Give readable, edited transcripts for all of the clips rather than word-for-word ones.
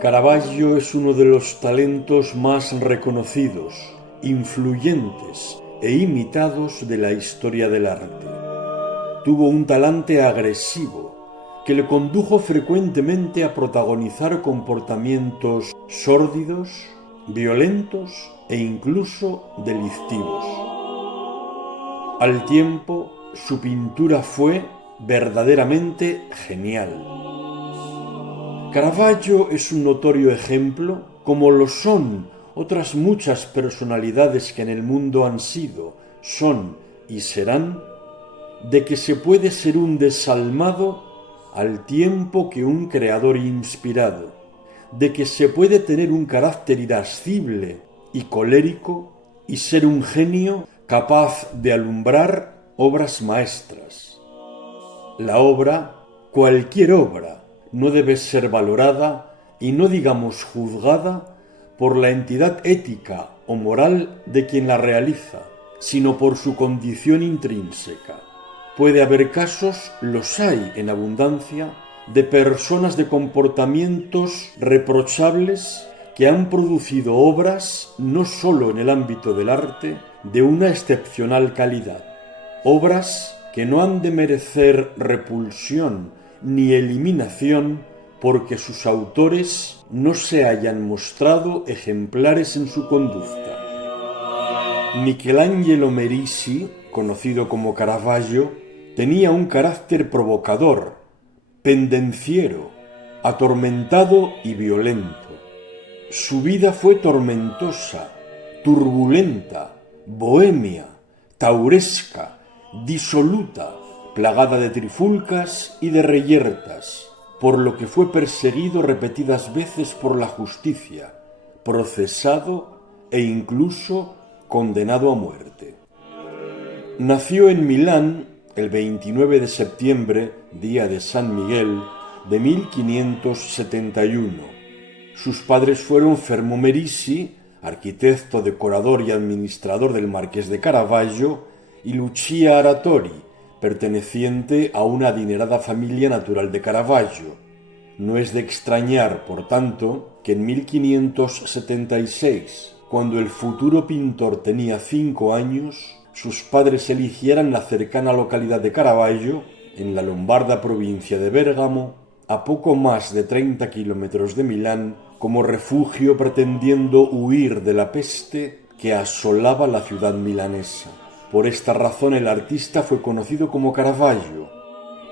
Caravaggio es uno de los talentos más reconocidos, influyentes e imitados de la historia del arte. Tuvo un talante agresivo que le condujo frecuentemente a protagonizar comportamientos sórdidos, violentos e incluso delictivos. Al tiempo, su pintura fue verdaderamente genial. Caravaggio es un notorio ejemplo, como lo son otras muchas personalidades que en el mundo han sido, son y serán, de que se puede ser un desalmado al tiempo que un creador inspirado, de que se puede tener un carácter irascible y colérico y ser un genio capaz de alumbrar obras maestras. La obra, cualquier obra, no debe ser valorada y no digamos juzgada por la entidad ética o moral de quien la realiza, sino por su condición intrínseca. Puede haber casos, los hay en abundancia, de personas de comportamientos reprochables que han producido obras no sólo en el ámbito del arte de una excepcional calidad, obras que no han de merecer repulsión ni eliminación porque sus autores no se hayan mostrado ejemplares en su conducta. Michelangelo Merisi, conocido como Caravaggio, tenía un carácter provocador, pendenciero, atormentado y violento. Su vida fue tormentosa, turbulenta, bohemia, tauresca, disoluta, plagada de trifulcas y de reyertas, por lo que fue perseguido repetidas veces por la justicia, procesado e incluso condenado a muerte. Nació en Milán el 29 de septiembre, día de San Miguel, de 1571. Sus padres fueron Fermo Merisi, arquitecto, decorador y administrador del Marqués de Caravaggio, y Lucia Aratori, perteneciente a una adinerada familia natural de Caravaggio. No es de extrañar, por tanto, que en 1576, cuando el futuro pintor tenía 5 años, sus padres eligieran la cercana localidad de Caravaggio, en la lombarda provincia de Bérgamo, a poco más de 30 kilómetros de Milán, como refugio pretendiendo huir de la peste que asolaba la ciudad milanesa. Por esta razón el artista fue conocido como Caravaggio.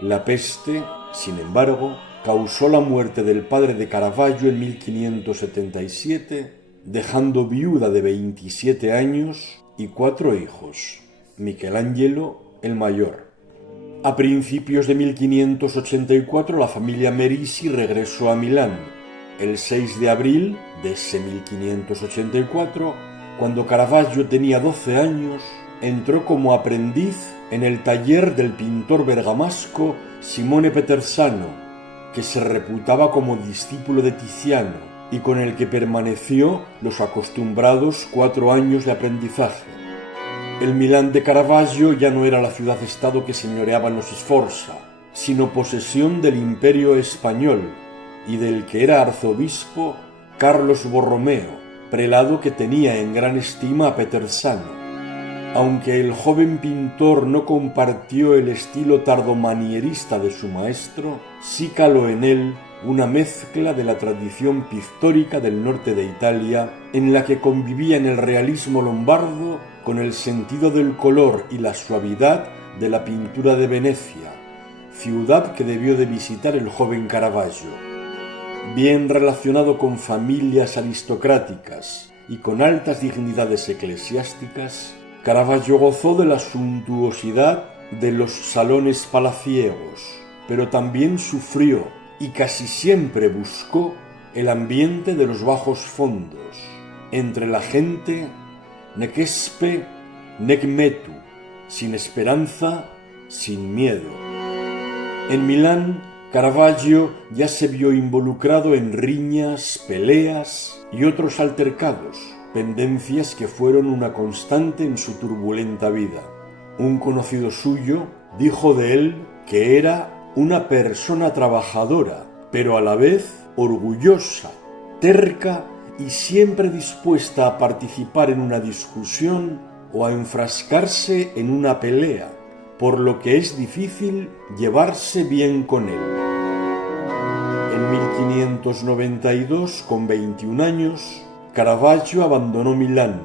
La peste, sin embargo, causó la muerte del padre de Caravaggio en 1577, dejando viuda de 27 años y 4 hijos, Michelangelo el mayor. A principios de 1584 la familia Merisi regresó a Milán. El 6 de abril de ese 1584, cuando Caravaggio tenía 12 años, entró como aprendiz en el taller del pintor bergamasco Simone Petersano, que se reputaba como discípulo de Tiziano y con el que permaneció los acostumbrados 4 años de aprendizaje. El Milán de Caravaggio ya no era la ciudad-estado que señoreaban los Sforza, sino posesión del Imperio Español y del que era arzobispo Carlos Borromeo, prelado que tenía en gran estima a Petersano. Aunque el joven pintor no compartió el estilo tardomanierista de su maestro, sí caló en él una mezcla de la tradición pictórica del norte de Italia, en la que convivían el realismo lombardo con el sentido del color y la suavidad de la pintura de Venecia, ciudad que debió de visitar el joven Caravaggio. Bien relacionado con familias aristocráticas y con altas dignidades eclesiásticas, Caravaggio gozó de la suntuosidad de los salones palaciegos, pero también sufrió y casi siempre buscó el ambiente de los bajos fondos, entre la gente nec espe nec metu, sin esperanza, sin miedo. En Milán, Caravaggio ya se vio involucrado en riñas, peleas y otros altercados, pendencias que fueron una constante en su turbulenta vida. Un conocido suyo dijo de él que era una persona trabajadora, pero a la vez orgullosa, terca y siempre dispuesta a participar en una discusión o a enfrascarse en una pelea, por lo que es difícil llevarse bien con él. En 1592, con 21 años, Caravaggio abandonó Milán,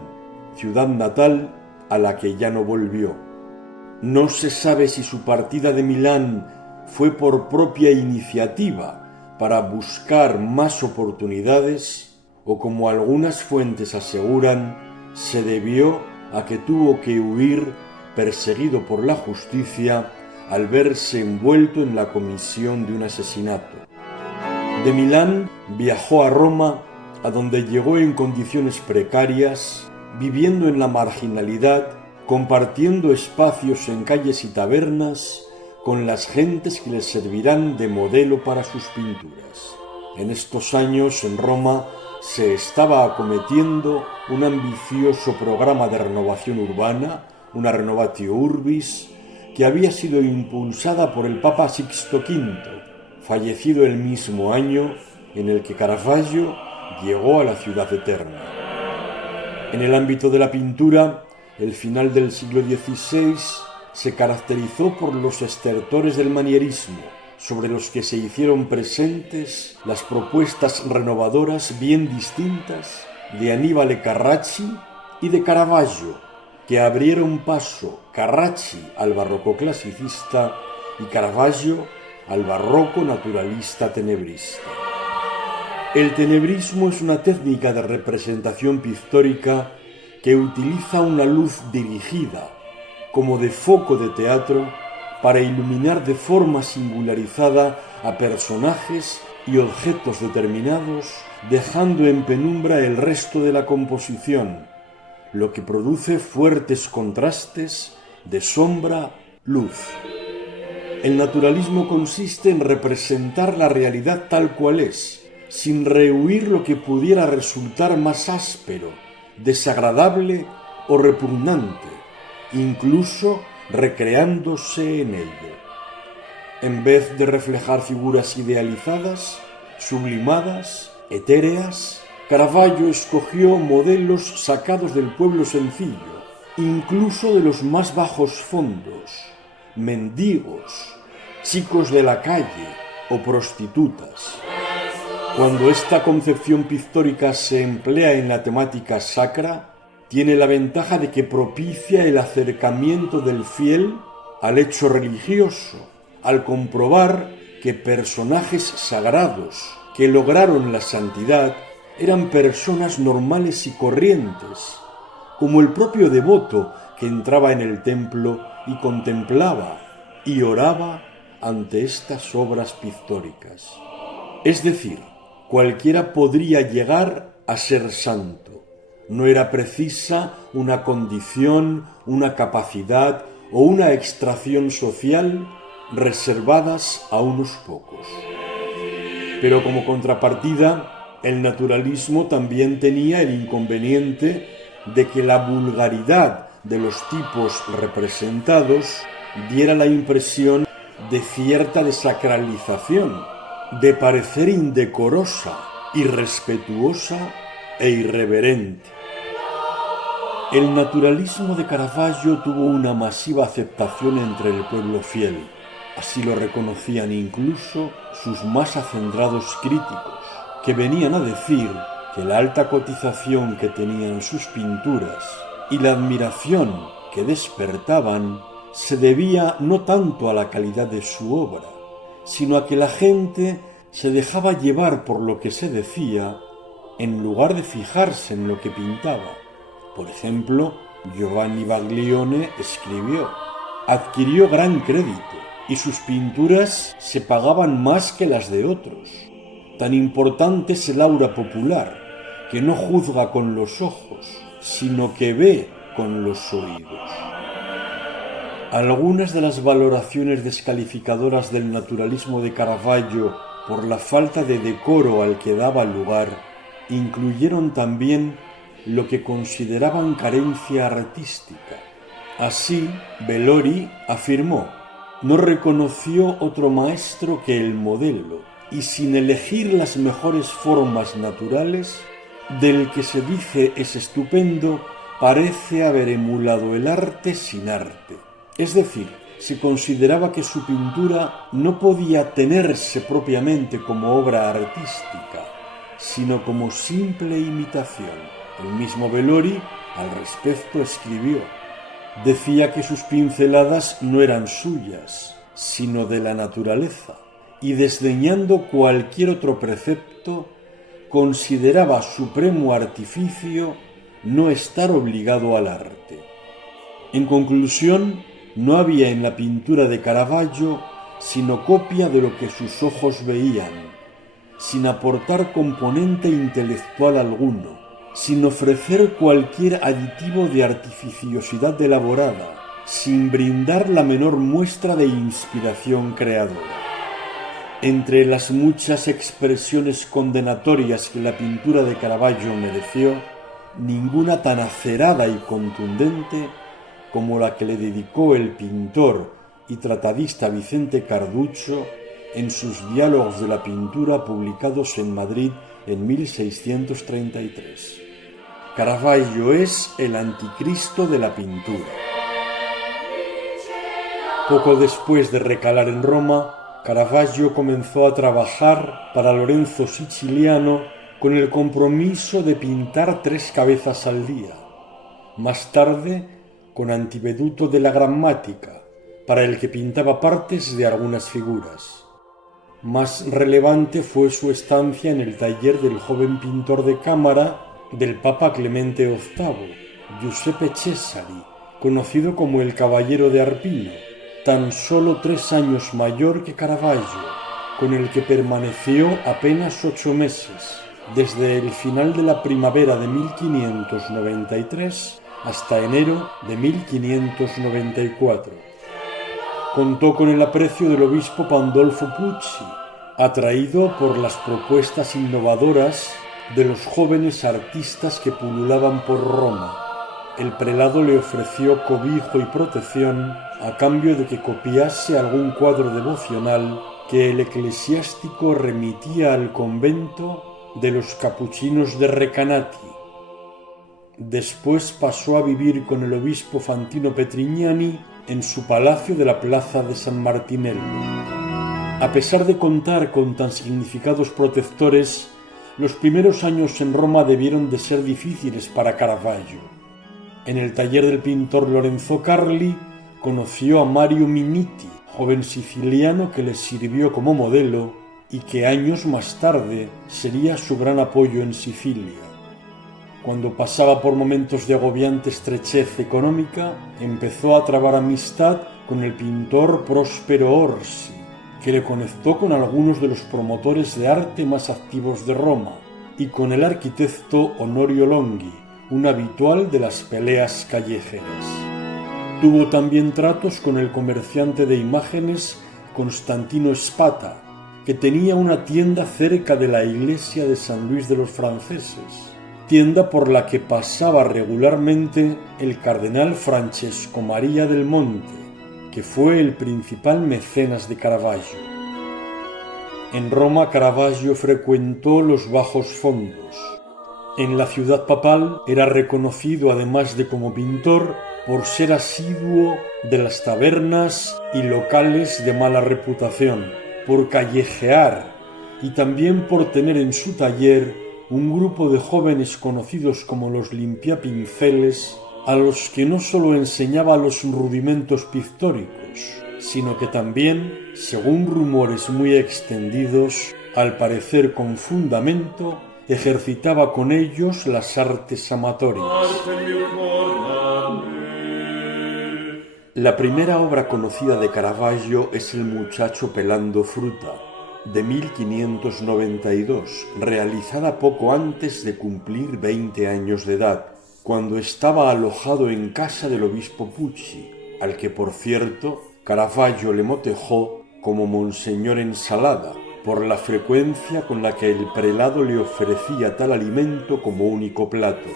ciudad natal a la que ya no volvió. No se sabe si su partida de Milán fue por propia iniciativa para buscar más oportunidades o, como algunas fuentes aseguran, se debió a que tuvo que huir perseguido por la justicia al verse envuelto en la comisión de un asesinato. De Milán viajó a Roma, a donde llegó en condiciones precarias, viviendo en la marginalidad, compartiendo espacios en calles y tabernas con las gentes que le servirán de modelo para sus pinturas. En estos años en Roma se estaba acometiendo un ambicioso programa de renovación urbana, una Renovatio Urbis, que había sido impulsada por el Papa Sixto V, fallecido el mismo año en el que Caravaggio llegó a la ciudad eterna. En el ámbito de la pintura, el final del siglo XVI se caracterizó por los estertores del manierismo, sobre los que se hicieron presentes las propuestas renovadoras bien distintas de Annibale Carracci y de Caravaggio, que abrieron paso Carracci al barroco clasicista y Caravaggio al barroco naturalista tenebrista. El tenebrismo es una técnica de representación pictórica que utiliza una luz dirigida, como de foco de teatro, para iluminar de forma singularizada a personajes y objetos determinados, dejando en penumbra el resto de la composición, lo que produce fuertes contrastes de sombra-luz. El naturalismo consiste en representar la realidad tal cual es, sin rehuir lo que pudiera resultar más áspero, desagradable o repugnante, incluso recreándose en ello. En vez de reflejar figuras idealizadas, sublimadas, etéreas, Caravaggio escogió modelos sacados del pueblo sencillo, incluso de los más bajos fondos, mendigos, chicos de la calle o prostitutas. Cuando esta concepción pictórica se emplea en la temática sacra, tiene la ventaja de que propicia el acercamiento del fiel al hecho religioso, al comprobar que personajes sagrados que lograron la santidad eran personas normales y corrientes, como el propio devoto que entraba en el templo y contemplaba y oraba ante estas obras pictóricas. Es decir, cualquiera podría llegar a ser santo. No era precisa una condición, una capacidad o una extracción social reservadas a unos pocos. Pero como contrapartida, el naturalismo también tenía el inconveniente de que la vulgaridad de los tipos representados diera la impresión de cierta desacralización, de parecer indecorosa, irrespetuosa e irreverente. El naturalismo de Caravaggio tuvo una masiva aceptación entre el pueblo fiel. Así lo reconocían incluso sus más acendrados críticos, que venían a decir que la alta cotización que tenían sus pinturas y la admiración que despertaban se debía no tanto a la calidad de su obra, sino a que la gente se dejaba llevar por lo que se decía en lugar de fijarse en lo que pintaba. Por ejemplo, Giovanni Baglione escribió: adquirió gran crédito y sus pinturas se pagaban más que las de otros. Tan importante es el aura popular, que no juzga con los ojos, sino que ve con los oídos. Algunas de las valoraciones descalificadoras del naturalismo de Caravaggio por la falta de decoro al que daba lugar incluyeron también lo que consideraban carencia artística. Así, Bellori afirmó: no reconoció otro maestro que el modelo, y sin elegir las mejores formas naturales, del que se dice es estupendo, parece haber emulado el arte sin arte. Es decir, se consideraba que su pintura no podía tenerse propiamente como obra artística, sino como simple imitación. El mismo Bellori al respecto escribió: decía que sus pinceladas no eran suyas, sino de la naturaleza, y desdeñando cualquier otro precepto, consideraba supremo artificio no estar obligado al arte. En conclusión, no había en la pintura de Caravaggio sino copia de lo que sus ojos veían, sin aportar componente intelectual alguno, sin ofrecer cualquier aditivo de artificiosidad elaborada, sin brindar la menor muestra de inspiración creadora. Entre las muchas expresiones condenatorias que la pintura de Caravaggio mereció, ninguna tan acerada y contundente como la que le dedicó el pintor y tratadista Vicente Carducho en sus Diálogos de la pintura publicados en Madrid en 1633. Caravaggio es el anticristo de la pintura. Poco después de recalar en Roma, Caravaggio comenzó a trabajar para Lorenzo Siciliano con el compromiso de pintar 3 cabezas al día. Más tarde, con Antiveduto de la Grammática, para el que pintaba partes de algunas figuras. Más relevante fue su estancia en el taller del joven pintor de cámara del Papa Clemente VIII, Giuseppe Cesari, conocido como el Caballero de Arpino, tan solo 3 años mayor que Caravaggio, con el que permaneció apenas 8 meses, desde el final de la primavera de 1593 hasta enero de 1594. Contó con el aprecio del obispo Pandolfo Pucci, atraído por las propuestas innovadoras de los jóvenes artistas que pululaban por Roma. El prelado le ofreció cobijo y protección a cambio de que copiase algún cuadro devocional que el eclesiástico remitía al convento de los capuchinos de Recanati. Después pasó a vivir con el obispo Fantino Petrignani en su palacio de la plaza de San Martinello. A pesar de contar con tan significados protectores, los primeros años en Roma debieron de ser difíciles para Caravaggio. En el taller del pintor Lorenzo Carli conoció a Mario Minniti, joven siciliano que le sirvió como modelo y que años más tarde sería su gran apoyo en Sicilia. Cuando pasaba por momentos de agobiante estrechez económica, empezó a trabar amistad con el pintor Prospero Orsi, que le conectó con algunos de los promotores de arte más activos de Roma, y con el arquitecto Honorio Longhi, un habitual de las peleas callejeras. Tuvo también tratos con el comerciante de imágenes Constantino Spata, que tenía una tienda cerca de la iglesia de San Luis de los Franceses, tienda por la que pasaba regularmente el cardenal Francesco Maria del Monte, que fue el principal mecenas de Caravaggio. En Roma, Caravaggio frecuentó los bajos fondos. En la ciudad papal era reconocido, además de como pintor, por ser asiduo de las tabernas y locales de mala reputación, por callejear y también por tener en su taller un grupo de jóvenes conocidos como los limpiapinceles, a los que no solo enseñaba los rudimentos pictóricos, sino que también, según rumores muy extendidos, al parecer con fundamento, ejercitaba con ellos las artes amatorias. La primera obra conocida de Caravaggio es El muchacho pelando fruta, de 1592, realizada poco antes de cumplir 20 años de edad, cuando estaba alojado en casa del obispo Pucci, al que, por cierto, Caravaggio le motejó como Monseñor Ensalada, por la frecuencia con la que el prelado le ofrecía tal alimento como único plato.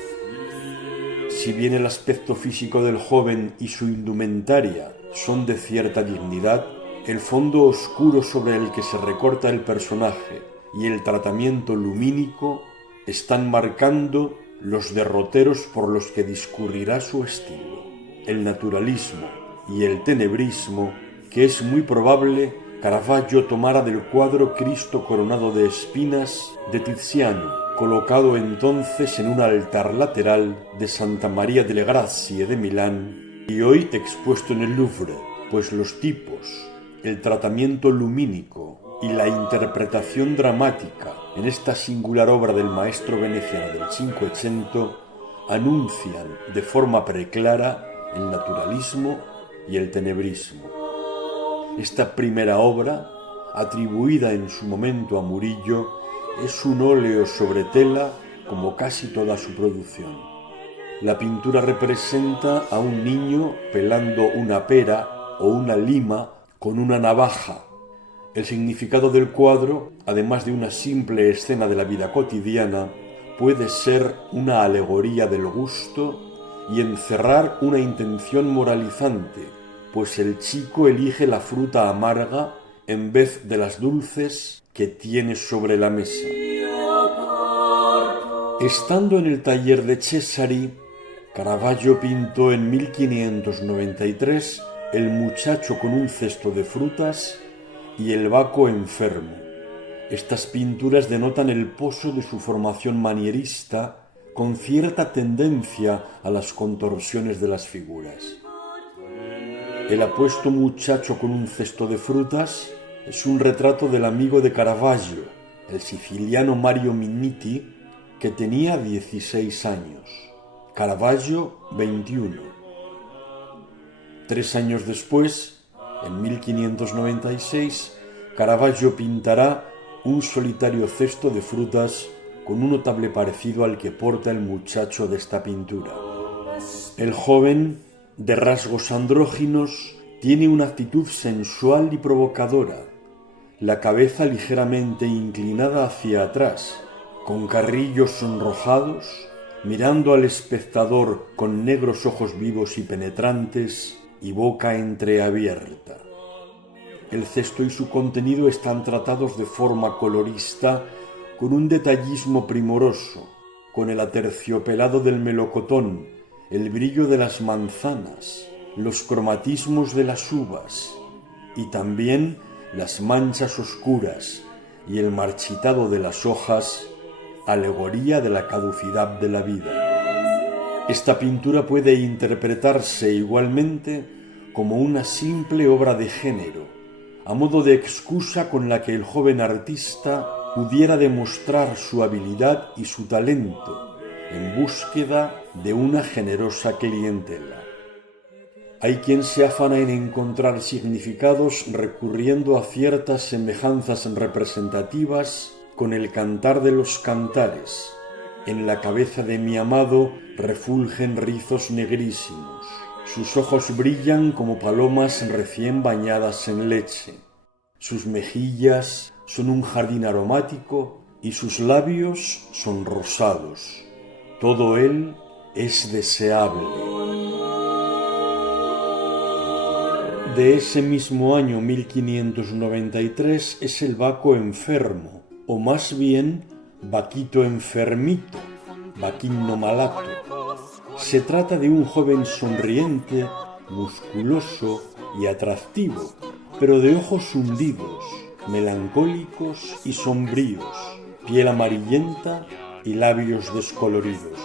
Si bien el aspecto físico del joven y su indumentaria son de cierta dignidad, El fondo oscuro sobre el que se recorta el personaje y el tratamiento lumínico están marcando los derroteros por los que discurrirá su estilo, el naturalismo y el tenebrismo que es muy probable Caravaggio tomara del cuadro Cristo coronado de espinas de Tiziano, colocado entonces en un altar lateral de Santa María delle Grazie de Milán y hoy expuesto en el Louvre, pues los tipos, el tratamiento lumínico y la interpretación dramática en esta singular obra del maestro veneciano del Cinquecento anuncian de forma preclara el naturalismo y el tenebrismo. Esta primera obra, atribuida en su momento a Murillo, es un óleo sobre tela como casi toda su producción. La pintura representa a un niño pelando una pera o una lima con una navaja. El significado del cuadro, además de una simple escena de la vida cotidiana, puede ser una alegoría del gusto y encerrar una intención moralizante, pues el chico elige la fruta amarga en vez de las dulces que tiene sobre la mesa. Estando en el taller de Cesari, Caravaggio pintó en 1593 El muchacho con un cesto de frutas y El Baco enfermo. Estas pinturas denotan el pozo de su formación manierista con cierta tendencia a las contorsiones de las figuras. El apuesto muchacho con un cesto de frutas es un retrato del amigo de Caravaggio, el siciliano Mario Minniti, que tenía 16 años, Caravaggio 21. 3 años después, en 1596, Caravaggio pintará un solitario cesto de frutas con un notable parecido al que porta el muchacho de esta pintura. El joven, de rasgos andróginos, tiene una actitud sensual y provocadora, la cabeza ligeramente inclinada hacia atrás, con carrillos sonrojados, mirando al espectador con negros ojos vivos y penetrantes y boca entreabierta. El cesto y su contenido están tratados de forma colorista con un detallismo primoroso, con el aterciopelado del melocotón, el brillo de las manzanas, los cromatismos de las uvas y también las manchas oscuras y el marchitado de las hojas, alegoría de la caducidad de la vida. Esta pintura puede interpretarse igualmente como una simple obra de género, a modo de excusa con la que el joven artista pudiera demostrar su habilidad y su talento en búsqueda de una generosa clientela. Hay quien se afana en encontrar significados recurriendo a ciertas semejanzas representativas con el cantar de los cantares. En la cabeza de mi amado refulgen rizos negrísimos. Sus ojos brillan como palomas recién bañadas en leche. Sus mejillas son un jardín aromático y sus labios son rosados. Todo él es deseable. De ese mismo año 1593 es El Baco enfermo, o más bien Baquito enfermito, Baquino malato. Se trata de un joven sonriente, musculoso y atractivo, pero de ojos hundidos, melancólicos y sombríos, piel amarillenta y labios descoloridos.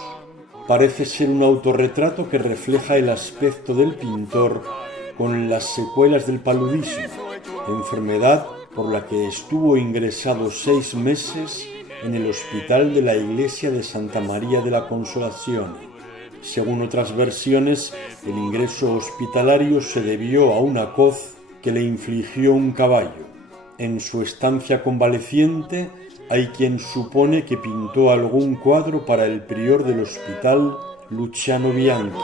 Parece ser un autorretrato que refleja el aspecto del pintor con las secuelas del paludismo, enfermedad por la que estuvo ingresado 6 meses en el hospital de la iglesia de Santa María de la Consolación. Según otras versiones, el ingreso hospitalario se debió a una coz que le infligió un caballo. En su estancia convaleciente hay quien supone que pintó algún cuadro para el prior del hospital, Luciano Bianchi.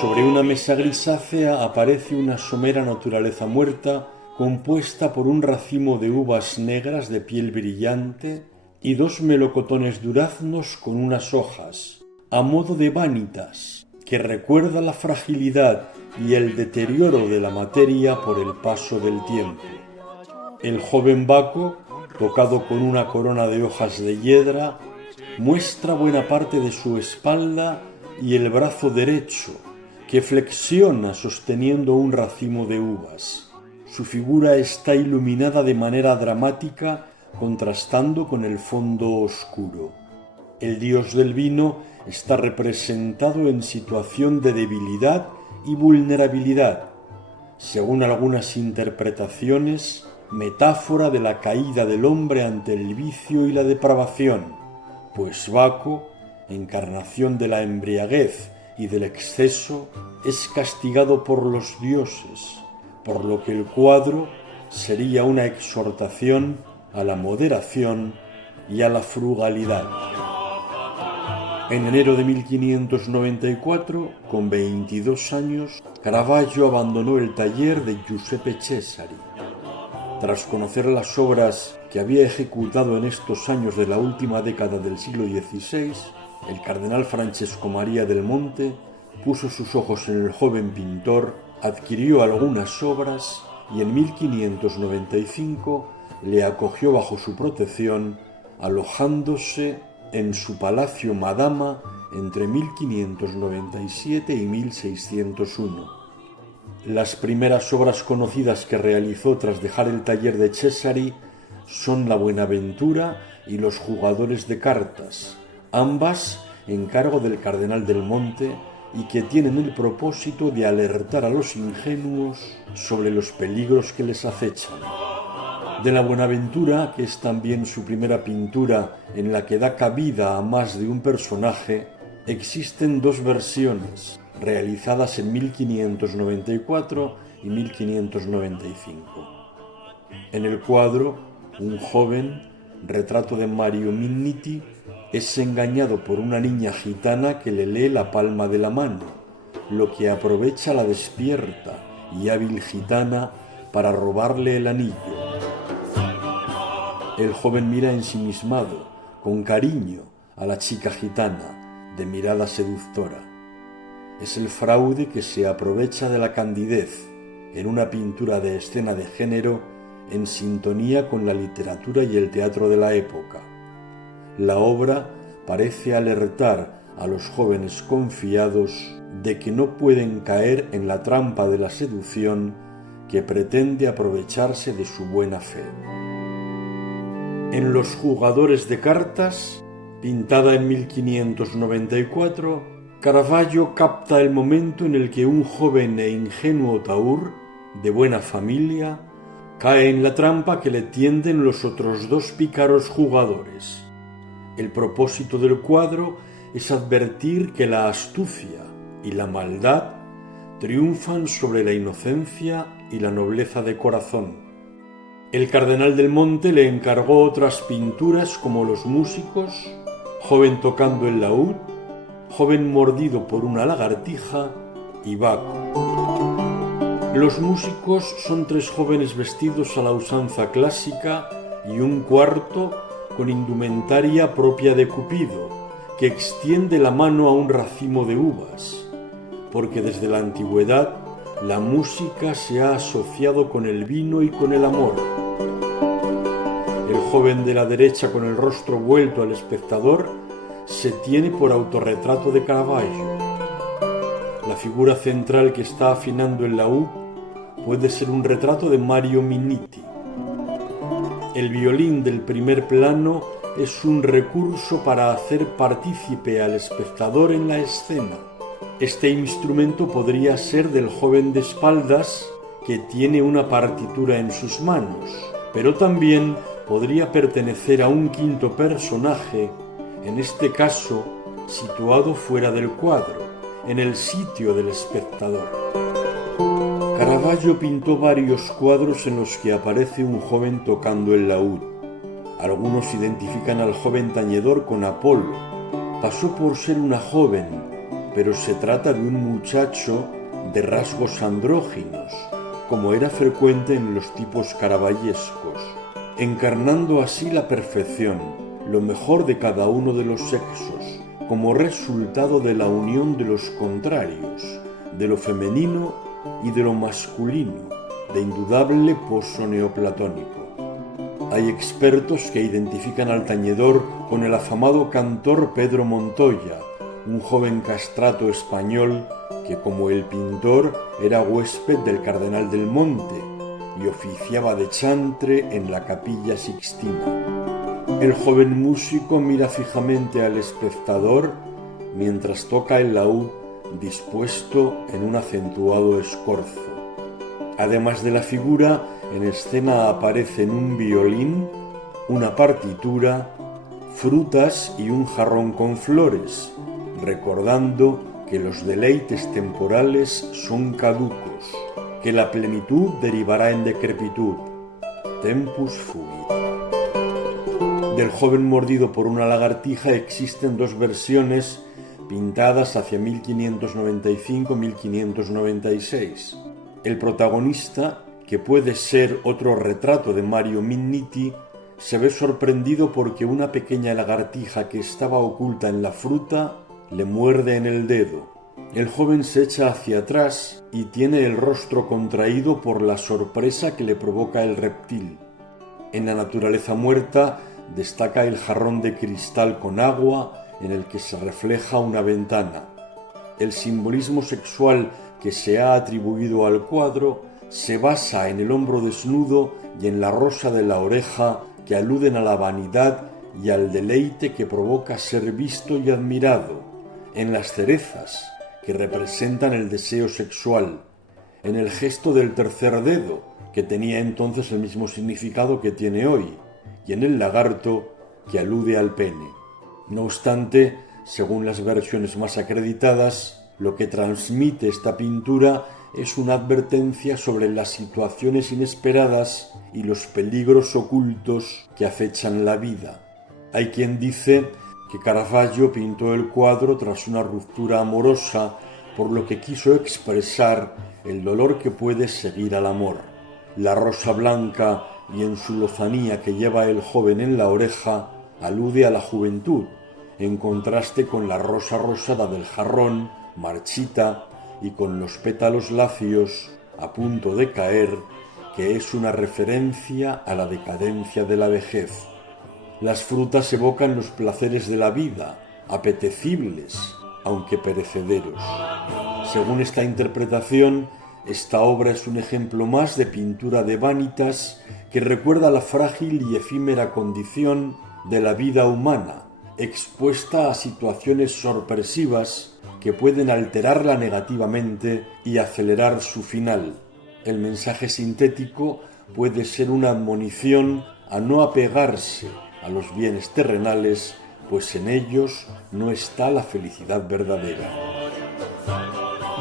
Sobre una mesa grisácea aparece una somera naturaleza muerta compuesta por un racimo de uvas negras de piel brillante y 2 melocotones duraznos con unas hojas, a modo de vanitas, que recuerda la fragilidad y el deterioro de la materia por el paso del tiempo. El joven Baco, tocado con una corona de hojas de hiedra, muestra buena parte de su espalda y el brazo derecho, que flexiona sosteniendo un racimo de uvas. Su figura está iluminada de manera dramática, contrastando con el fondo oscuro. El dios del vino está representado en situación de debilidad y vulnerabilidad, según algunas interpretaciones, metáfora de la caída del hombre ante el vicio y la depravación, pues Baco, encarnación de la embriaguez y del exceso, es castigado por los dioses, por lo que el cuadro sería una exhortación a la moderación y a la frugalidad. En enero de 1594, con 22 años, Caravaggio abandonó el taller de Giuseppe Cesari. Tras conocer las obras que había ejecutado en estos años de la última década del siglo XVI, el cardenal Francesco Maria del Monte puso sus ojos en el joven pintor, adquirió algunas obras y en 1595 le acogió bajo su protección, alojándose en su palacio Madama entre 1597 y 1601. Las primeras obras conocidas que realizó tras dejar el taller de Cesari son La Buenaventura y Los jugadores de cartas, ambas en cargo del cardenal del Monte y que tienen el propósito de alertar a los ingenuos sobre los peligros que les acechan. De La Buenaventura, que es también su primera pintura en la que da cabida a más de un personaje, existen dos versiones, realizadas en 1594 y 1595. En el cuadro, un joven, retrato de Mario Minniti, es engañado por una niña gitana que le lee la palma de la mano, lo que aprovecha la despierta y hábil gitana para robarle el anillo. El joven mira ensimismado, con cariño, a la chica gitana, de mirada seductora. Es el fraude que se aprovecha de la candidez en una pintura de escena de género en sintonía con la literatura y el teatro de la época. La obra parece alertar a los jóvenes confiados de que no pueden caer en la trampa de la seducción que pretende aprovecharse de su buena fe. En Los jugadores de cartas, pintada en 1594, Caravaggio capta el momento en el que un joven e ingenuo taur, de buena familia, cae en la trampa que le tienden los otros dos pícaros jugadores. El propósito del cuadro es advertir que la astucia y la maldad triunfan sobre la inocencia y la nobleza de corazón. El cardenal del Monte le encargó otras pinturas como Los músicos, Joven tocando el laúd, Joven mordido por una lagartija y Baco. Los músicos son tres jóvenes vestidos a la usanza clásica y un cuarto con indumentaria propia de Cupido, que extiende la mano a un racimo de uvas, porque desde la antigüedad la música se ha asociado con el vino y con el amor. El joven de la derecha con el rostro vuelto al espectador se tiene por autorretrato de Caravaggio. La figura central que está afinando el laúd puede ser un retrato de Mario Minniti. El violín del primer plano es un recurso para hacer partícipe al espectador en la escena. Este instrumento podría ser del joven de espaldas que tiene una partitura en sus manos, pero también podría pertenecer a un quinto personaje, en este caso situado fuera del cuadro, en el sitio del espectador. Caravaggio pintó varios cuadros en los que aparece un joven tocando el laúd. Algunos identifican al joven tañedor con Apolo. Pasó por ser una joven, pero se trata de un muchacho de rasgos andróginos, como era frecuente en los tipos caravallescos, encarnando así la perfección, lo mejor de cada uno de los sexos, como resultado de la unión de los contrarios, de lo femenino y de lo masculino, de indudable pozo neoplatónico. Hay expertos que identifican al tañedor con el afamado cantor Pedro Montoya, un joven castrato español que, como el pintor, era huésped del Cardenal del Monte y oficiaba de chantre en la Capilla Sixtina. El joven músico mira fijamente al espectador mientras toca el laúd dispuesto en un acentuado escorzo. Además de la figura, en escena aparecen un violín, una partitura, frutas y un jarrón con flores, recordando que los deleites temporales son caducos, que la plenitud derivará en decrepitud. Tempus fugit. Del joven mordido por una lagartija existen dos versiones pintadas hacia 1595-1596. El protagonista, que puede ser otro retrato de Mario Migniti, se ve sorprendido porque una pequeña lagartija que estaba oculta en la fruta le muerde en el dedo. El joven se echa hacia atrás y tiene el rostro contraído por la sorpresa que le provoca el reptil. En la naturaleza muerta destaca el jarrón de cristal con agua en el que se refleja una ventana. El simbolismo sexual que se ha atribuido al cuadro se basa en el hombro desnudo y en la rosa de la oreja, que aluden a la vanidad y al deleite que provoca ser visto y admirado, en las cerezas, que representan el deseo sexual, en el gesto del tercer dedo, que tenía entonces el mismo significado que tiene hoy, y en el lagarto, que alude al pene. No obstante, según las versiones más acreditadas, lo que transmite esta pintura es una advertencia sobre las situaciones inesperadas y los peligros ocultos que acechan la vida. Hay quien dice que Caravaggio pintó el cuadro tras una ruptura amorosa, por lo que quiso expresar el dolor que puede seguir al amor. La rosa blanca y en su lozanía que lleva el joven en la oreja alude a la juventud, en contraste con la rosa rosada del jarrón, marchita y con los pétalos lacios a punto de caer, que es una referencia a la decadencia de la vejez. Las frutas evocan los placeres de la vida, apetecibles, aunque perecederos. Según esta interpretación, esta obra es un ejemplo más de pintura de vanitas que recuerda la frágil y efímera condición de la vida humana, expuesta a situaciones sorpresivas que pueden alterarla negativamente y acelerar su final. El mensaje sintético puede ser una admonición a no apegarse a los bienes terrenales, pues en ellos no está la felicidad verdadera.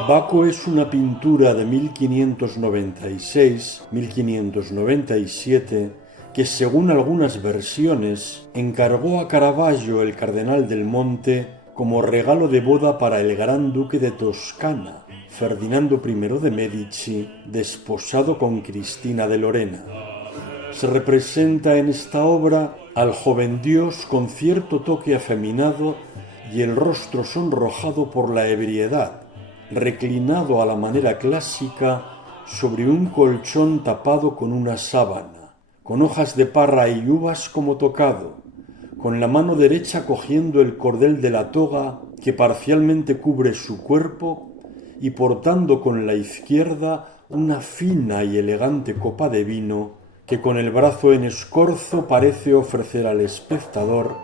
Baco es una pintura de 1596-1597 que, según algunas versiones, encargó a Caravaggio el Cardenal del Monte como regalo de boda para el gran duque de Toscana, Ferdinando I de Medici, desposado con Cristina de Lorena. Se representa en esta obra al joven dios con cierto toque afeminado y el rostro sonrojado por la ebriedad, reclinado a la manera clásica sobre un colchón tapado con una sábana, con hojas de parra y uvas como tocado, con la mano derecha cogiendo el cordel de la toga que parcialmente cubre su cuerpo y portando con la izquierda una fina y elegante copa de vino que con el brazo en escorzo parece ofrecer al espectador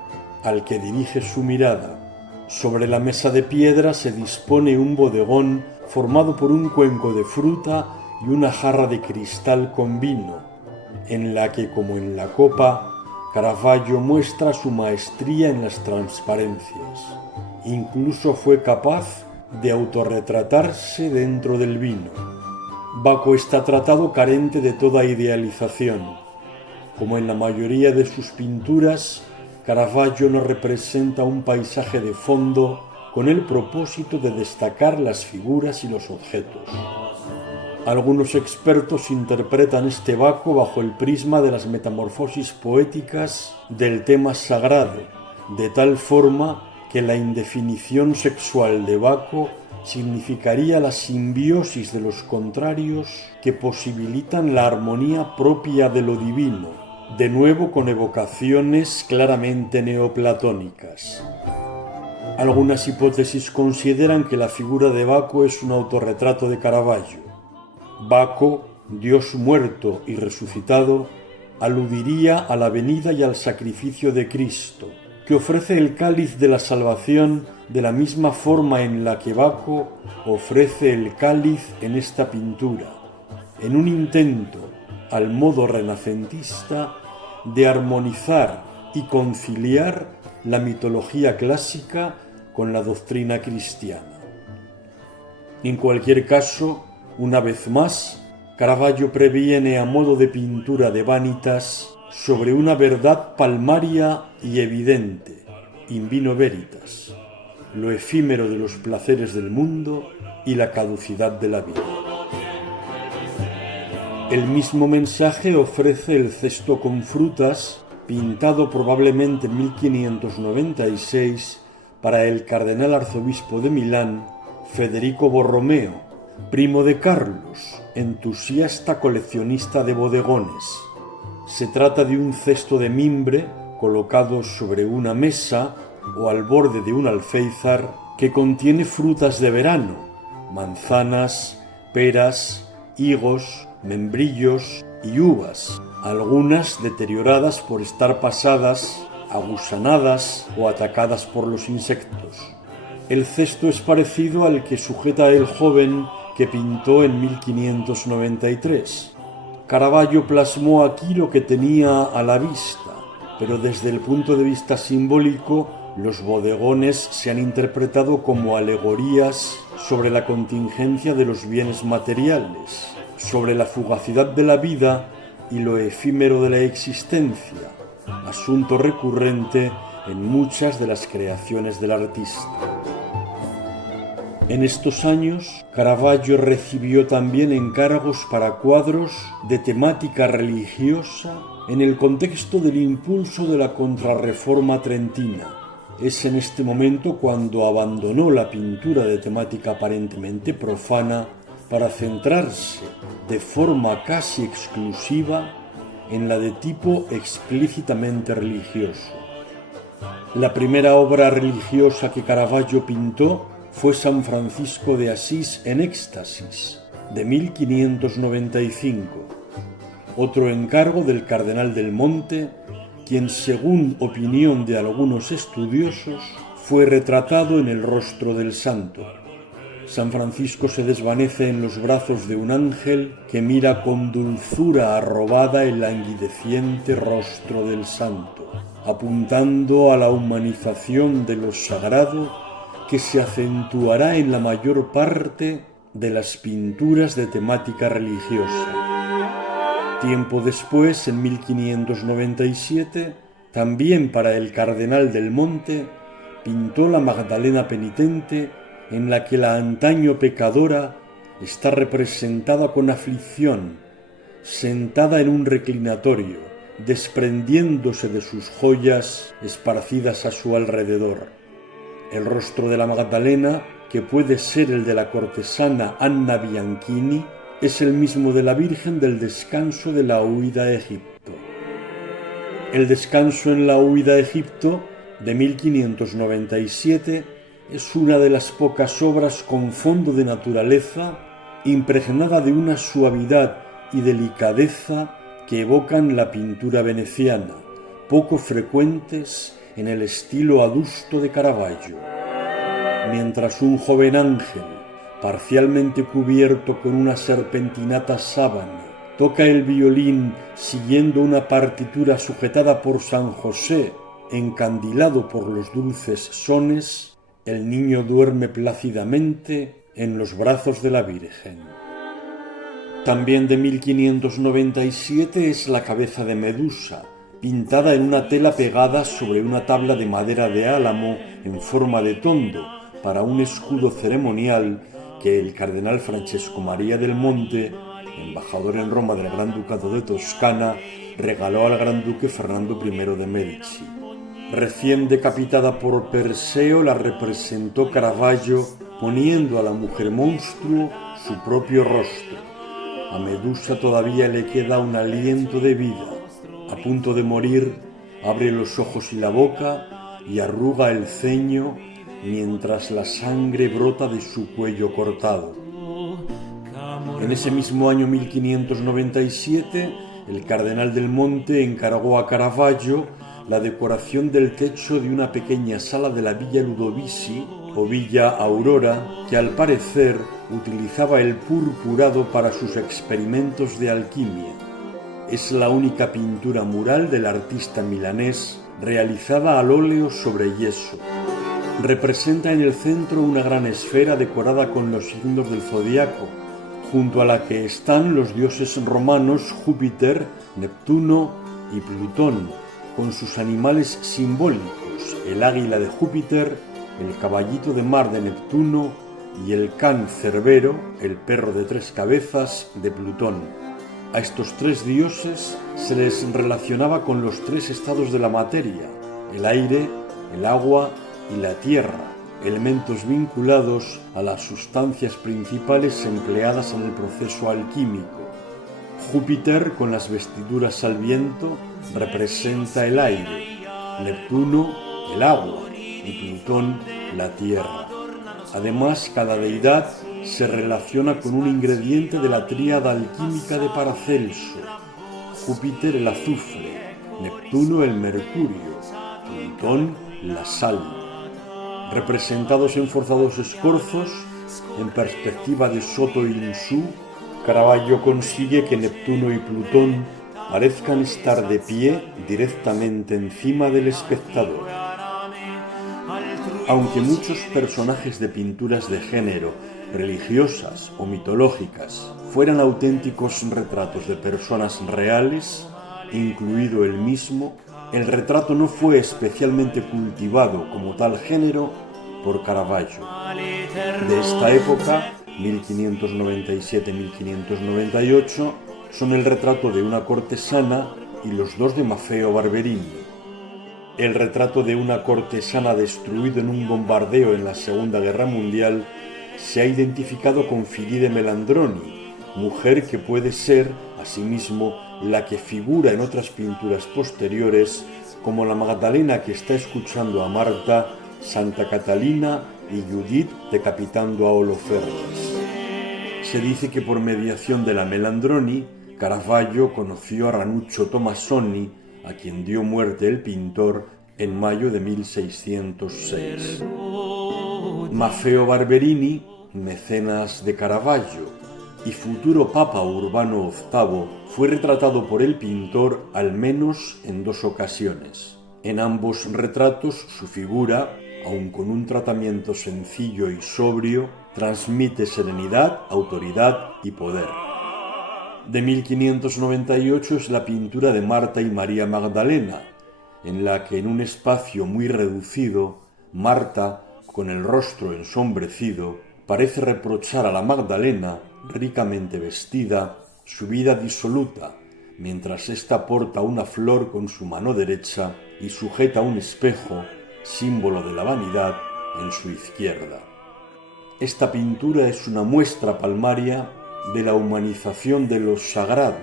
al que dirige su mirada. Sobre la mesa de piedra se dispone un bodegón formado por un cuenco de fruta y una jarra de cristal con vino, en la que, como en la copa, Caravaggio muestra su maestría en las transparencias. Incluso fue capaz de autorretratarse dentro del vino. Baco está tratado carente de toda idealización. Como en la mayoría de sus pinturas, Caravaggio no representa un paisaje de fondo con el propósito de destacar las figuras y los objetos. Algunos expertos interpretan este Baco bajo el prisma de las metamorfosis poéticas del tema sagrado, de tal forma que la indefinición sexual de Baco significaría la simbiosis de los contrarios que posibilitan la armonía propia de lo divino, de nuevo con evocaciones claramente neoplatónicas. Algunas hipótesis consideran que la figura de Baco es un autorretrato de Caravaggio. Baco, Dios muerto y resucitado, aludiría a la venida y al sacrificio de Cristo, que ofrece el cáliz de la salvación de la misma forma en la que Baco ofrece el cáliz en esta pintura, en un intento, al modo renacentista, de armonizar y conciliar la mitología clásica con la doctrina cristiana. En cualquier caso, una vez más, Caravaggio previene a modo de pintura de vanitas sobre una verdad palmaria y evidente, in vino veritas, lo efímero de los placeres del mundo y la caducidad de la vida. El mismo mensaje ofrece el cesto con frutas, pintado probablemente en 1596 para el cardenal arzobispo de Milán, Federico Borromeo, primo de Carlos, entusiasta coleccionista de bodegones. Se trata de un cesto de mimbre colocado sobre una mesa o al borde de un alféizar que contiene frutas de verano, manzanas, peras, higos, membrillos y uvas, algunas deterioradas por estar pasadas, agusanadas o atacadas por los insectos. El cesto es parecido al que sujeta el joven que pintó en 1593. Caravaggio plasmó aquí lo que tenía a la vista, pero desde el punto de vista simbólico, los bodegones se han interpretado como alegorías sobre la contingencia de los bienes materiales, sobre la fugacidad de la vida y lo efímero de la existencia, asunto recurrente en muchas de las creaciones del artista. En estos años, Caravaggio recibió también encargos para cuadros de temática religiosa en el contexto del impulso de la Contrarreforma trentina. Es en este momento cuando abandonó la pintura de temática aparentemente profana para centrarse de forma casi exclusiva en la de tipo explícitamente religioso. La primera obra religiosa que Caravaggio pintó fue San Francisco de Asís en éxtasis, de 1595, otro encargo del cardenal del Monte, quien, según opinión de algunos estudiosos, fue retratado en el rostro del santo. San Francisco se desvanece en los brazos de un ángel que mira con dulzura arrobada el languideciente rostro del santo, apuntando a la humanización de lo sagrado que se acentuará en la mayor parte de las pinturas de temática religiosa. Tiempo después, en 1597, también para el cardenal del Monte, pintó la Magdalena penitente, en la que la antaño pecadora está representada con aflicción, sentada en un reclinatorio, desprendiéndose de sus joyas esparcidas a su alrededor. El rostro de la Magdalena, que puede ser el de la cortesana Anna Bianchini, es el mismo de la Virgen del descanso de la huida a Egipto. El descanso en la huida a Egipto, de 1597, es una de las pocas obras con fondo de naturaleza, impregnada de una suavidad y delicadeza que evocan la pintura veneciana, poco frecuentes en el estilo adusto de Caravaggio. Mientras un joven ángel, parcialmente cubierto con una serpentinata sábana, toca el violín siguiendo una partitura sujetada por San José, encandilado por los dulces sones, el niño duerme plácidamente en los brazos de la Virgen. También de 1597 es la cabeza de Medusa, pintada en una tela pegada sobre una tabla de madera de álamo en forma de tondo, para un escudo ceremonial que el cardenal Francesco María del Monte, embajador en Roma del Gran Ducado de Toscana, regaló al Gran Duque Fernando I de Medici. Recién decapitada por Perseo, la representó Caravaggio poniendo a la mujer monstruo su propio rostro. A Medusa todavía le queda un aliento de vida. A punto de morir, abre los ojos y la boca y arruga el ceño mientras la sangre brota de su cuello cortado. En ese mismo año 1597, el cardenal del Monte encargó a Caravaggio la decoración del techo de una pequeña sala de la Villa Ludovisi o Villa Aurora, que al parecer utilizaba el purpurado para sus experimentos de alquimia. Es la única pintura mural del artista milanés realizada al óleo sobre yeso. Representa en el centro una gran esfera decorada con los signos del zodiaco, junto a la que están los dioses romanos Júpiter, Neptuno y Plutón, con sus animales simbólicos, el águila de Júpiter, el caballito de mar de Neptuno y el can Cerbero, el perro de 3 cabezas, de Plutón. A estos 3 dioses se les relacionaba con los 3 estados de la materia, el aire, el agua y la tierra, elementos vinculados a las sustancias principales empleadas en el proceso alquímico. Júpiter, con las vestiduras al viento, representa el aire, Neptuno, el agua, y Plutón, la tierra. Además, cada deidad se relaciona con un ingrediente de la tríada alquímica de Paracelso: Júpiter, el azufre; Neptuno, el mercurio; Plutón, la sal. Representados en forzados escorzos, en perspectiva de Soto y Insú, Caravaggio consigue que Neptuno y Plutón parezcan estar de pie directamente encima del espectador. Aunque muchos personajes de pinturas de género, religiosas o mitológicas, fueran auténticos retratos de personas reales, incluido él mismo, el retrato no fue especialmente cultivado como tal género por Caravaggio. De esta época, 1597-1598, son el retrato de una cortesana y los 2 de Maffeo Barberini. El retrato de una cortesana destruido en un bombardeo en la Segunda Guerra Mundial se ha identificado con Filide Melandroni, mujer que puede ser, asimismo, la que figura en otras pinturas posteriores, como la Magdalena que está escuchando a Marta, Santa Catalina y Judith decapitando a Holofernes. Se dice que por mediación de la Melandroni, Caravaggio conoció a Ranuccio Tomasoni, a quien dio muerte el pintor en mayo de 1606. Maffeo Barberini, mecenas de Caravaggio y futuro Papa Urbano VIII, fue retratado por el pintor al menos en 2 ocasiones. En ambos retratos su figura, aun con un tratamiento sencillo y sobrio, transmite serenidad, autoridad y poder. De 1598 es la pintura de Marta y María Magdalena, en la que en un espacio muy reducido, Marta, con el rostro ensombrecido, parece reprochar a la Magdalena, ricamente vestida, su vida disoluta, mientras ésta porta una flor con su mano derecha y sujeta un espejo, símbolo de la vanidad, en su izquierda. Esta pintura es una muestra palmaria de la humanización de lo sagrado,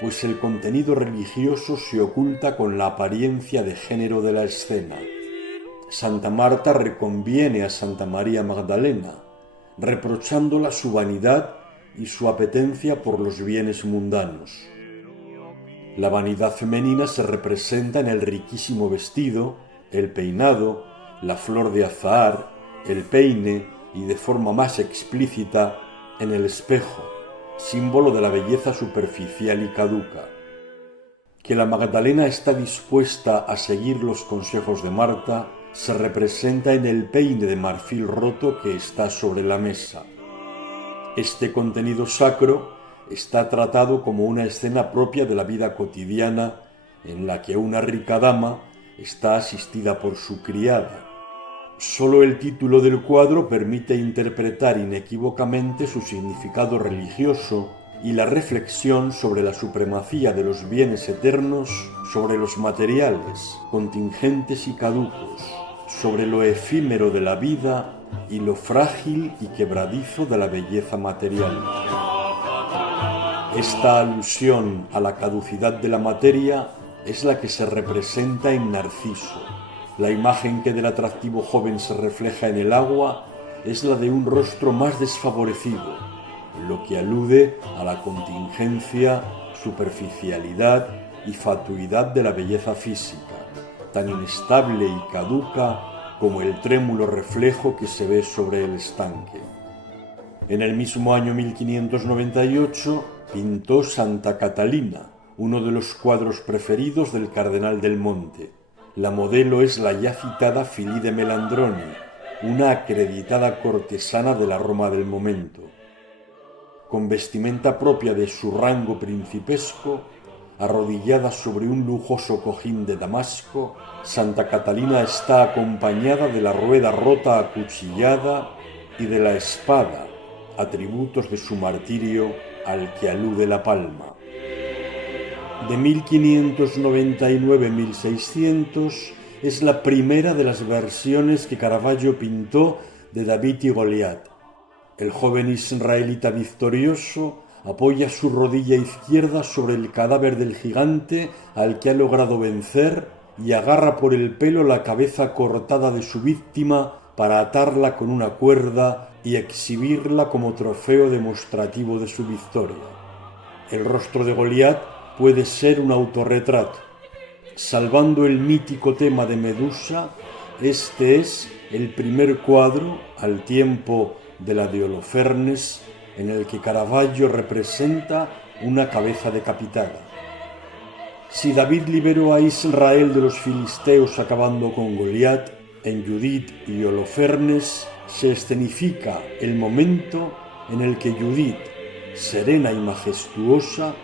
pues el contenido religioso se oculta con la apariencia de género de la escena. Santa Marta reconviene a Santa María Magdalena, reprochándola su vanidad y su apetencia por los bienes mundanos. La vanidad femenina se representa en el riquísimo vestido, el peinado, la flor de azahar, el peine y, de forma más explícita, en el espejo, símbolo de la belleza superficial y caduca. Que la Magdalena está dispuesta a seguir los consejos de Marta se representa en el peine de marfil roto que está sobre la mesa. Este contenido sacro está tratado como una escena propia de la vida cotidiana en la que una rica dama está asistida por su criada. Solo el título del cuadro permite interpretar inequívocamente su significado religioso y la reflexión sobre la supremacía de los bienes eternos sobre los materiales, contingentes y caducos, sobre lo efímero de la vida y lo frágil y quebradizo de la belleza material. Esta alusión a la caducidad de la materia es la que se representa en Narciso. La imagen que del atractivo joven se refleja en el agua es la de un rostro más desfavorecido, lo que alude a la contingencia, superficialidad y fatuidad de la belleza física, tan inestable y caduca como el trémulo reflejo que se ve sobre el estanque. En el mismo año 1598 pintó Santa Catalina, uno de los cuadros preferidos del cardenal del Monte. La modelo es la ya citada Filí de Melandroni, una acreditada cortesana de la Roma del momento. Con vestimenta propia de su rango principesco, arrodillada sobre un lujoso cojín de damasco, Santa Catalina está acompañada de la rueda rota acuchillada y de la espada, atributos de su martirio al que alude la palma. De 1599-1600 es la primera de las versiones que Caravaggio pintó de David y Goliat. El joven israelita victorioso apoya su rodilla izquierda sobre el cadáver del gigante al que ha logrado vencer y agarra por el pelo la cabeza cortada de su víctima para atarla con una cuerda y exhibirla como trofeo demostrativo de su victoria. El rostro de Goliat puede ser un autorretrato. Salvando el mítico tema de Medusa, este es el primer cuadro, al tiempo de la de Holofernes, en el que Caravaggio representa una cabeza decapitada. Si David liberó a Israel de los filisteos acabando con Goliat, en Judith y Holofernes se escenifica el momento en el que Judith, serena y majestuosa,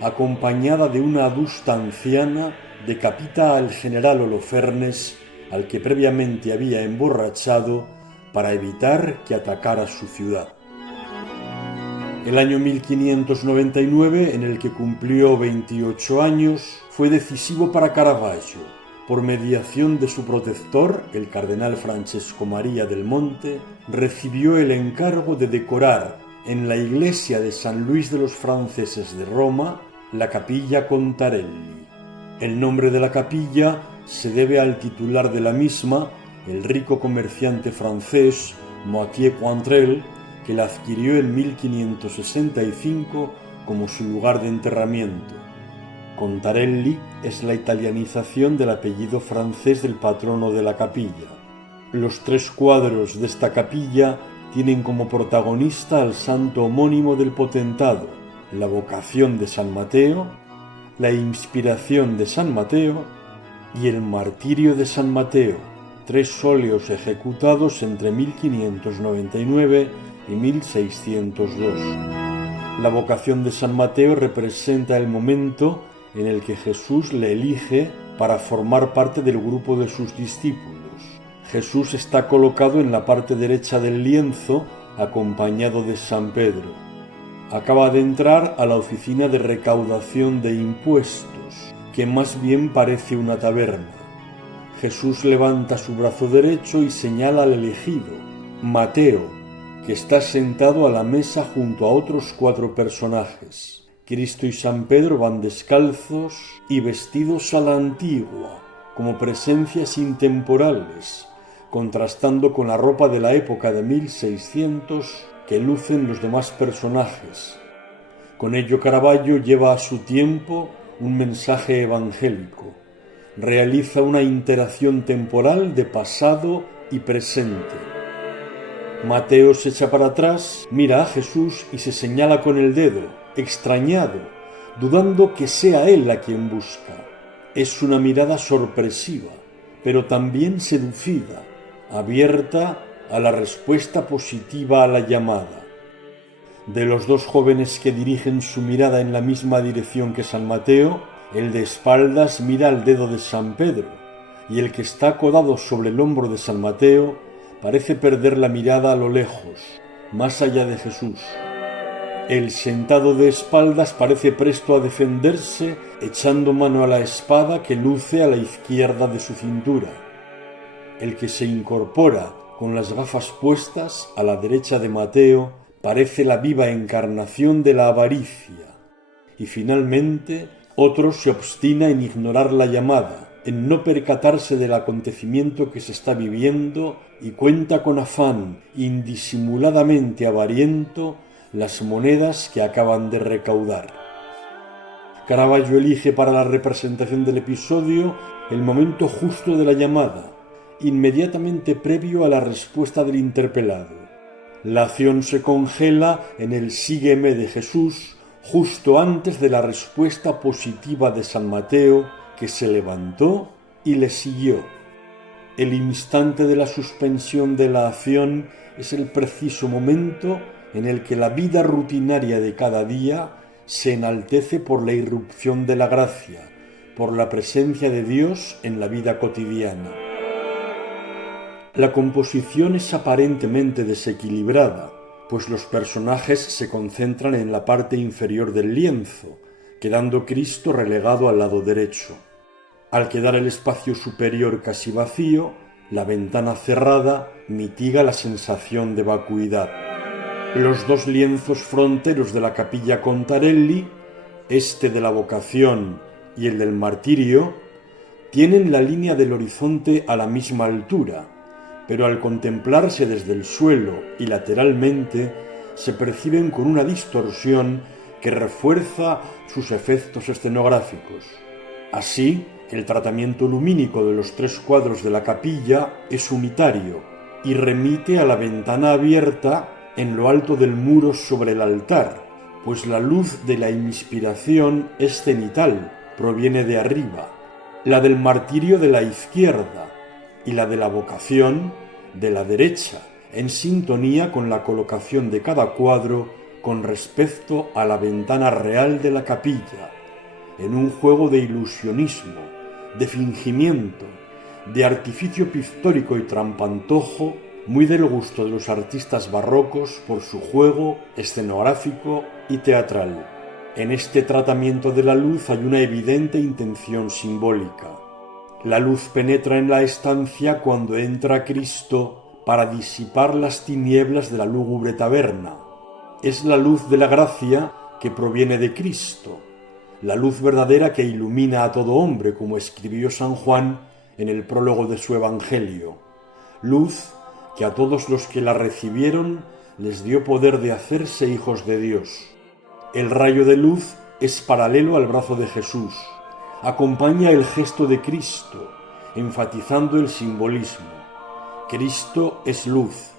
acompañada de una adusta anciana, decapita al general Holofernes, al que previamente había emborrachado para evitar que atacara su ciudad. El año 1599, en el que cumplió 28 años, fue decisivo para Caravaggio. Por mediación de su protector, el cardenal Francesco María del Monte, recibió el encargo de decorar en la iglesia de San Luis de los Franceses de Roma la capilla Contarelli. El nombre de la capilla se debe al titular de la misma, el rico comerciante francés Mathieu Cointrel, que la adquirió en 1565 como su lugar de enterramiento. Contarelli es la italianización del apellido francés del patrono de la capilla. Los 3 cuadros de esta capilla tienen como protagonista al santo homónimo del potentado, la vocación de San Mateo, la inspiración de San Mateo y el martirio de San Mateo, 3 óleos ejecutados entre 1599 y 1602. La vocación de San Mateo representa el momento en el que Jesús le elige para formar parte del grupo de sus discípulos. Jesús está colocado en la parte derecha del lienzo, acompañado de San Pedro. Acaba de entrar a la oficina de recaudación de impuestos, que más bien parece una taberna. Jesús levanta su brazo derecho y señala al elegido, Mateo, que está sentado a la mesa junto a otros 4 personajes. Cristo y San Pedro van descalzos y vestidos a la antigua, como presencias intemporales, contrastando con la ropa de la época de 1600 que lucen los demás personajes. Con ello Caravaggio lleva a su tiempo un mensaje evangélico. Realiza una interacción temporal de pasado y presente. Mateo se echa para atrás, mira a Jesús y se señala con el dedo, extrañado, dudando que sea él a quien busca. Es una mirada sorpresiva, pero también seducida, abierta a la respuesta positiva a la llamada. De los 2 jóvenes que dirigen su mirada en la misma dirección que San Mateo, el de espaldas mira al dedo de San Pedro, y el que está acodado sobre el hombro de San Mateo parece perder la mirada a lo lejos, más allá de Jesús. El sentado de espaldas parece presto a defenderse, echando mano a la espada que luce a la izquierda de su cintura. El que se incorpora con las gafas puestas a la derecha de Mateo parece la viva encarnación de la avaricia. Y finalmente, otro se obstina en ignorar la llamada, en no percatarse del acontecimiento que se está viviendo y cuenta con afán indisimuladamente avariento las monedas que acaban de recaudar. Caravaggio elige para la representación del episodio el momento justo de la llamada, inmediatamente previo a la respuesta del interpelado. La acción se congela en el sígueme de Jesús justo antes de la respuesta positiva de San Mateo, que se levantó y le siguió. El instante de la suspensión de la acción es el preciso momento en el que la vida rutinaria de cada día se enaltece por la irrupción de la gracia, por la presencia de Dios en la vida cotidiana. La composición es aparentemente desequilibrada, pues los personajes se concentran en la parte inferior del lienzo, quedando Cristo relegado al lado derecho. Al quedar el espacio superior casi vacío, la ventana cerrada mitiga la sensación de vacuidad. Los dos lienzos fronteros de la capilla Contarelli, este de la vocación y el del martirio, tienen la línea del horizonte a la misma altura, pero al contemplarse desde el suelo y lateralmente se perciben con una distorsión que refuerza sus efectos escenográficos. Así, el tratamiento lumínico de los tres cuadros de la capilla es unitario y remite a la ventana abierta en lo alto del muro sobre el altar, pues la luz de la inspiración es cenital, proviene de arriba, la del martirio de la izquierda y la de la vocación de la derecha, en sintonía con la colocación de cada cuadro con respecto a la ventana real de la capilla, en un juego de ilusionismo, de fingimiento, de artificio pictórico y trampantojo, muy del gusto de los artistas barrocos por su juego escenográfico y teatral. En este tratamiento de la luz hay una evidente intención simbólica. La luz penetra en la estancia cuando entra Cristo para disipar las tinieblas de la lúgubre taberna. Es la luz de la gracia que proviene de Cristo, la luz verdadera que ilumina a todo hombre, como escribió San Juan en el prólogo de su Evangelio. Luz que a todos los que la recibieron les dio poder de hacerse hijos de Dios. El rayo de luz es paralelo al brazo de Jesús. Acompaña el gesto de Cristo, enfatizando el simbolismo. Cristo es luz.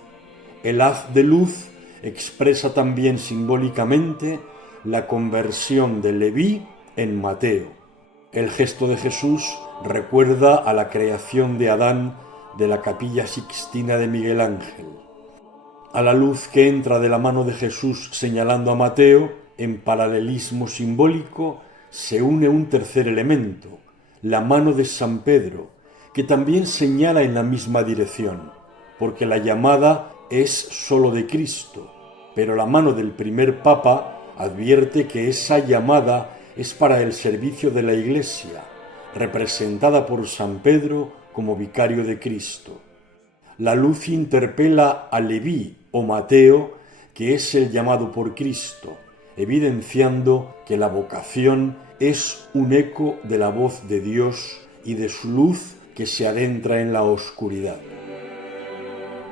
El haz de luz expresa también simbólicamente la conversión de Leví en Mateo. El gesto de Jesús recuerda a la creación de Adán de la Capilla Sixtina de Miguel Ángel. A la luz que entra de la mano de Jesús señalando a Mateo, en paralelismo simbólico, se une un tercer elemento, la mano de San Pedro, que también señala en la misma dirección, porque la llamada es sólo de Cristo, pero la mano del primer Papa advierte que esa llamada es para el servicio de la Iglesia, representada por San Pedro como vicario de Cristo. La luz interpela a Leví o Mateo, que es el llamado por Cristo, evidenciando que la vocación es un eco de la voz de Dios y de su luz que se adentra en la oscuridad.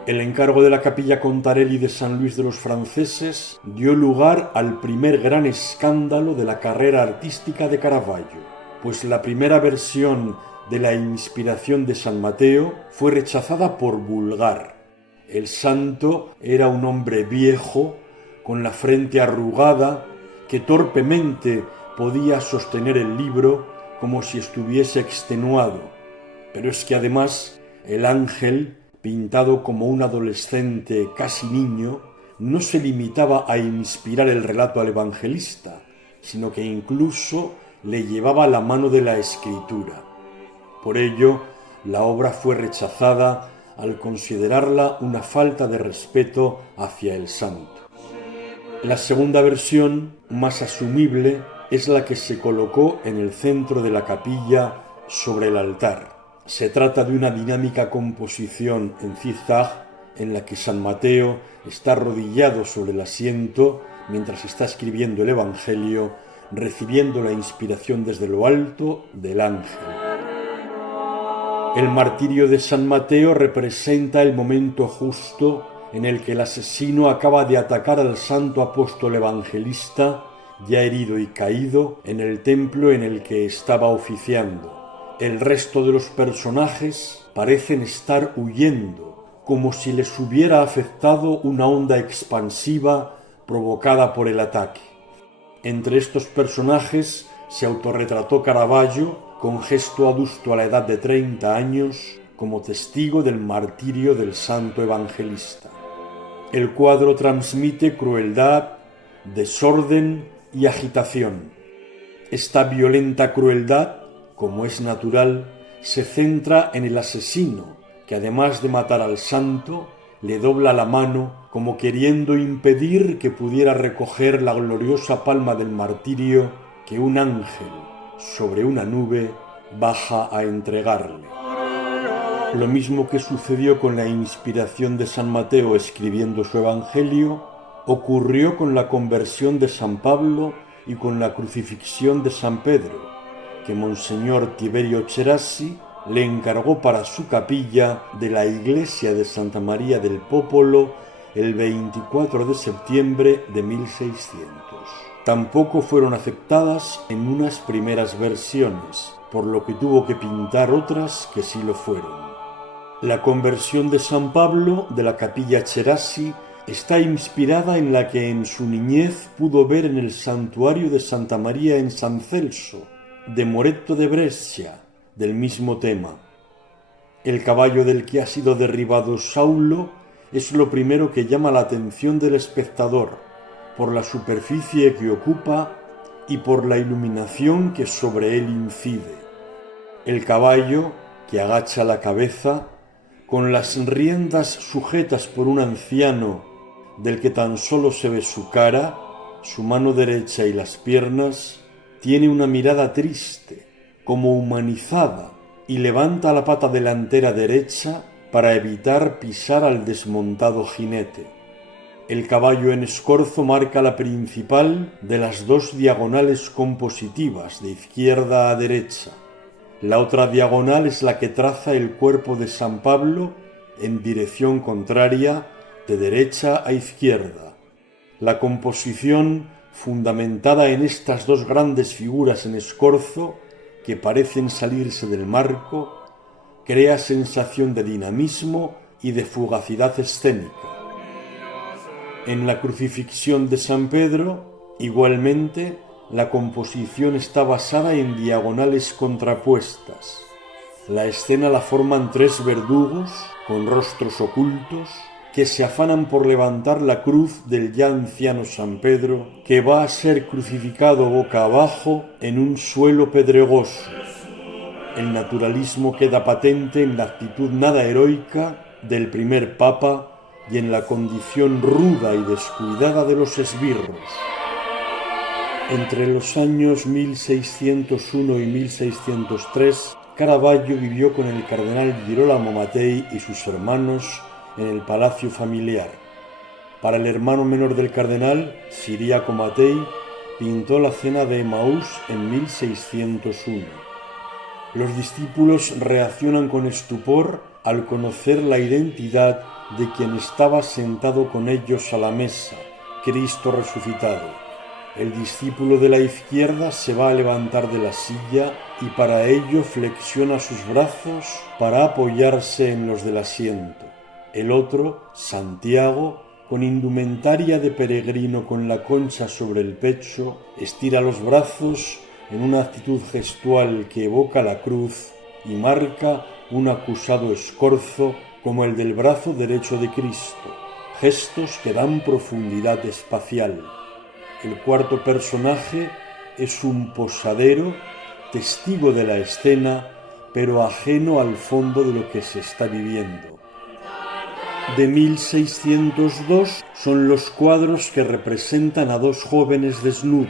El encargo de la capilla Contarelli de San Luis de los Franceses dio lugar al primer gran escándalo de la carrera artística de Caravaggio, pues la primera versión de la inspiración de San Mateo fue rechazada por vulgar. El santo era un hombre viejo, con la frente arrugada, que torpemente podía sostener el libro como si estuviese extenuado. Pero es que además el ángel, pintado como un adolescente casi niño, no se limitaba a inspirar el relato al evangelista, sino que incluso le llevaba la mano de la escritura. Por ello, la obra fue rechazada al considerarla una falta de respeto hacia el santo. La segunda versión, más asumible, es la que se colocó en el centro de la capilla sobre el altar. Se trata de una dinámica composición en zigzag en la que San Mateo está arrodillado sobre el asiento mientras está escribiendo el Evangelio, recibiendo la inspiración desde lo alto del ángel. El martirio de San Mateo representa el momento justo en el que el asesino acaba de atacar al santo apóstol evangelista, ya herido y caído, en el templo en el que estaba oficiando. El resto de los personajes parecen estar huyendo, como si les hubiera afectado una onda expansiva provocada por el ataque. Entre estos personajes se autorretrató Caravaggio, con gesto adusto a la edad de 30 años, como testigo del martirio del santo evangelista. El cuadro transmite crueldad, desorden y agitación. Esta violenta crueldad, como es natural, se centra en el asesino, que además de matar al santo, le dobla la mano como queriendo impedir que pudiera recoger la gloriosa palma del martirio que un ángel, sobre una nube, baja a entregarle. Lo mismo que sucedió con la inspiración de San Mateo escribiendo su Evangelio, ocurrió con la conversión de San Pablo y con la crucifixión de San Pedro, que Monseñor Tiberio Cherassi le encargó para su capilla de la iglesia de Santa María del Popolo el 24 de septiembre de 1600. Tampoco fueron aceptadas en unas primeras versiones, por lo que tuvo que pintar otras que sí lo fueron. La conversión de San Pablo de la capilla Cherassi está inspirada en la que en su niñez pudo ver en el santuario de Santa María en San Celso, de Moretto de Brescia, del mismo tema. El caballo del que ha sido derribado Saulo es lo primero que llama la atención del espectador, por la superficie que ocupa y por la iluminación que sobre él incide. El caballo, que agacha la cabeza, con las riendas sujetas por un anciano del que tan solo se ve su cara, su mano derecha y las piernas, tiene una mirada triste, como humanizada, y levanta la pata delantera derecha para evitar pisar al desmontado jinete. El caballo en escorzo marca la principal de las dos diagonales compositivas de izquierda a derecha. La otra diagonal es la que traza el cuerpo de San Pablo en dirección contraria, de derecha a izquierda. La composición, fundamentada en estas dos grandes figuras en escorzo, que parecen salirse del marco, crea sensación de dinamismo y de fugacidad escénica. En la crucifixión de San Pedro, igualmente, la composición está basada en diagonales contrapuestas. La escena la forman tres verdugos, con rostros ocultos, que se afanan por levantar la cruz del ya anciano San Pedro, que va a ser crucificado boca abajo en un suelo pedregoso. El naturalismo queda patente en la actitud nada heroica del primer papa y en la condición ruda y descuidada de los esbirros. Entre los años 1601 y 1603, Caravaggio vivió con el cardenal Girolamo Mattei y sus hermanos en el palacio familiar. Para el hermano menor del cardenal, Ciriaco Mattei, pintó la cena de Emaús en 1601. Los discípulos reaccionan con estupor al conocer la identidad de quien estaba sentado con ellos a la mesa, Cristo resucitado. El discípulo de la izquierda se va a levantar de la silla y para ello flexiona sus brazos para apoyarse en los del asiento. El otro, Santiago, con indumentaria de peregrino con la concha sobre el pecho, estira los brazos en una actitud gestual que evoca la cruz y marca un acusado escorzo como el del brazo derecho de Cristo, gestos que dan profundidad espacial. El cuarto personaje es un posadero, testigo de la escena, pero ajeno al fondo de lo que se está viviendo. de 1602 son los cuadros que representan a dos jóvenes desnudos,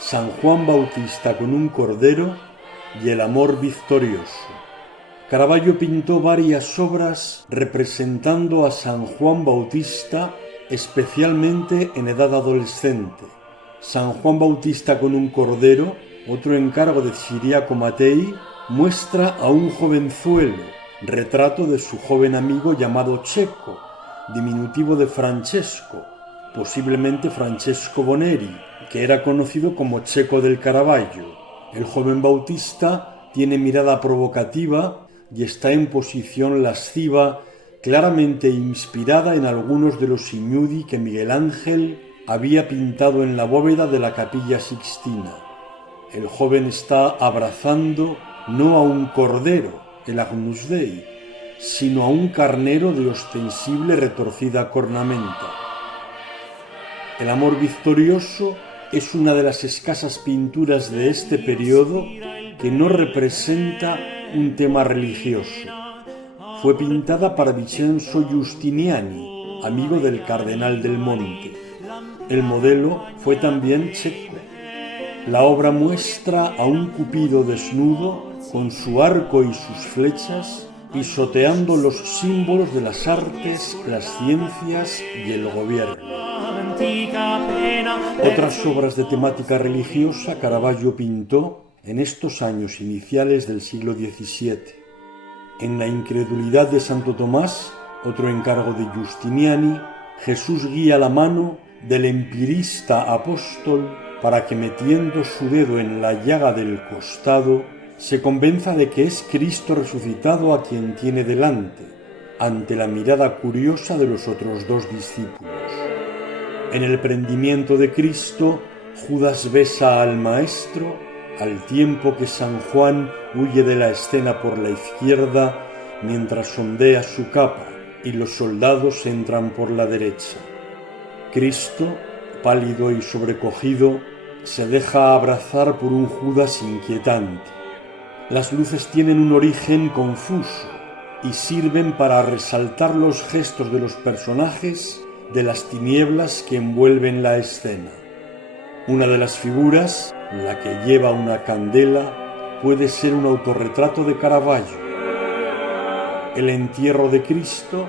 San Juan Bautista con un cordero y el amor victorioso. Caravaggio pintó varias obras representando a San Juan Bautista, especialmente en edad adolescente. San Juan Bautista con un cordero, otro encargo de Ciriaco Mattei, muestra a un jovenzuelo, retrato de su joven amigo llamado Checo, diminutivo de Francesco, posiblemente Francesco Boneri, que era conocido como Checo del Caravaggio. El joven Bautista tiene mirada provocativa y está en posición lasciva, claramente inspirada en algunos de los ignudi que Miguel Ángel había pintado en la bóveda de la Capilla Sixtina. El joven está abrazando no a un cordero, el Agnus Dei, sino a un carnero de ostensible retorcida cornamenta. El amor victorioso es una de las escasas pinturas de este periodo que no representa un tema religioso. Fue pintada para Vincenzo Giustiniani, amigo del cardenal del Monte. El modelo fue también Checo. La obra muestra a un Cupido desnudo con su arco y sus flechas, pisoteando los símbolos de las artes, las ciencias y el gobierno. Otras obras de temática religiosa Caravaggio pintó en estos años iniciales del siglo XVII. En La incredulidad de Santo Tomás, otro encargo de Giustiniani, Jesús guía la mano del empirista apóstol para que, metiendo su dedo en la llaga del costado, se convenza de que es Cristo resucitado a quien tiene delante, ante la mirada curiosa de los otros dos discípulos. En el prendimiento de Cristo, Judas besa al Maestro, al tiempo que San Juan huye de la escena por la izquierda mientras ondea su capa y los soldados entran por la derecha. Cristo, pálido y sobrecogido, se deja abrazar por un Judas inquietante. Las luces tienen un origen confuso y sirven para resaltar los gestos de los personajes de las tinieblas que envuelven la escena. Una de las figuras, la que lleva una candela, puede ser un autorretrato de Caravaggio. El entierro de Cristo,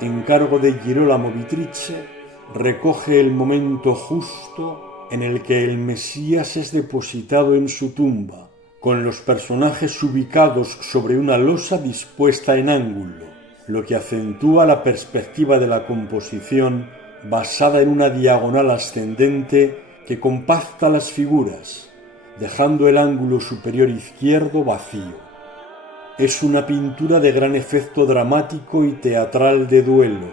encargo de Girolamo Beatrice, recoge el momento justo en el que el Mesías es depositado en su tumba, con los personajes ubicados sobre una losa dispuesta en ángulo, lo que acentúa la perspectiva de la composición basada en una diagonal ascendente que compacta las figuras, dejando el ángulo superior izquierdo vacío. Es una pintura de gran efecto dramático y teatral de duelo.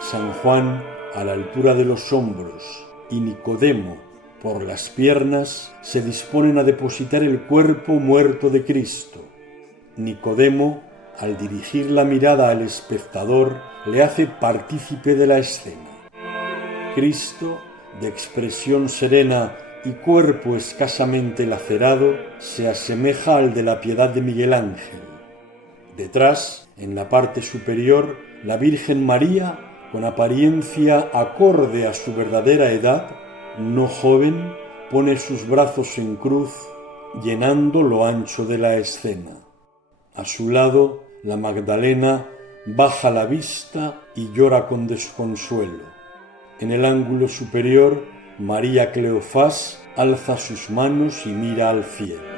San Juan a la altura de los hombros y Nicodemo por las piernas se disponen a depositar el cuerpo muerto de Cristo. Nicodemo, al dirigir la mirada al espectador, le hace partícipe de la escena. Cristo, de expresión serena y cuerpo escasamente lacerado, se asemeja al de la Piedad de Miguel Ángel. Detrás, en la parte superior, la Virgen María, con apariencia acorde a su verdadera edad, no joven, pone sus brazos en cruz, llenando lo ancho de la escena. A su lado, la Magdalena baja la vista y llora con desconsuelo. En el ángulo superior, María Cleofás alza sus manos y mira al cielo.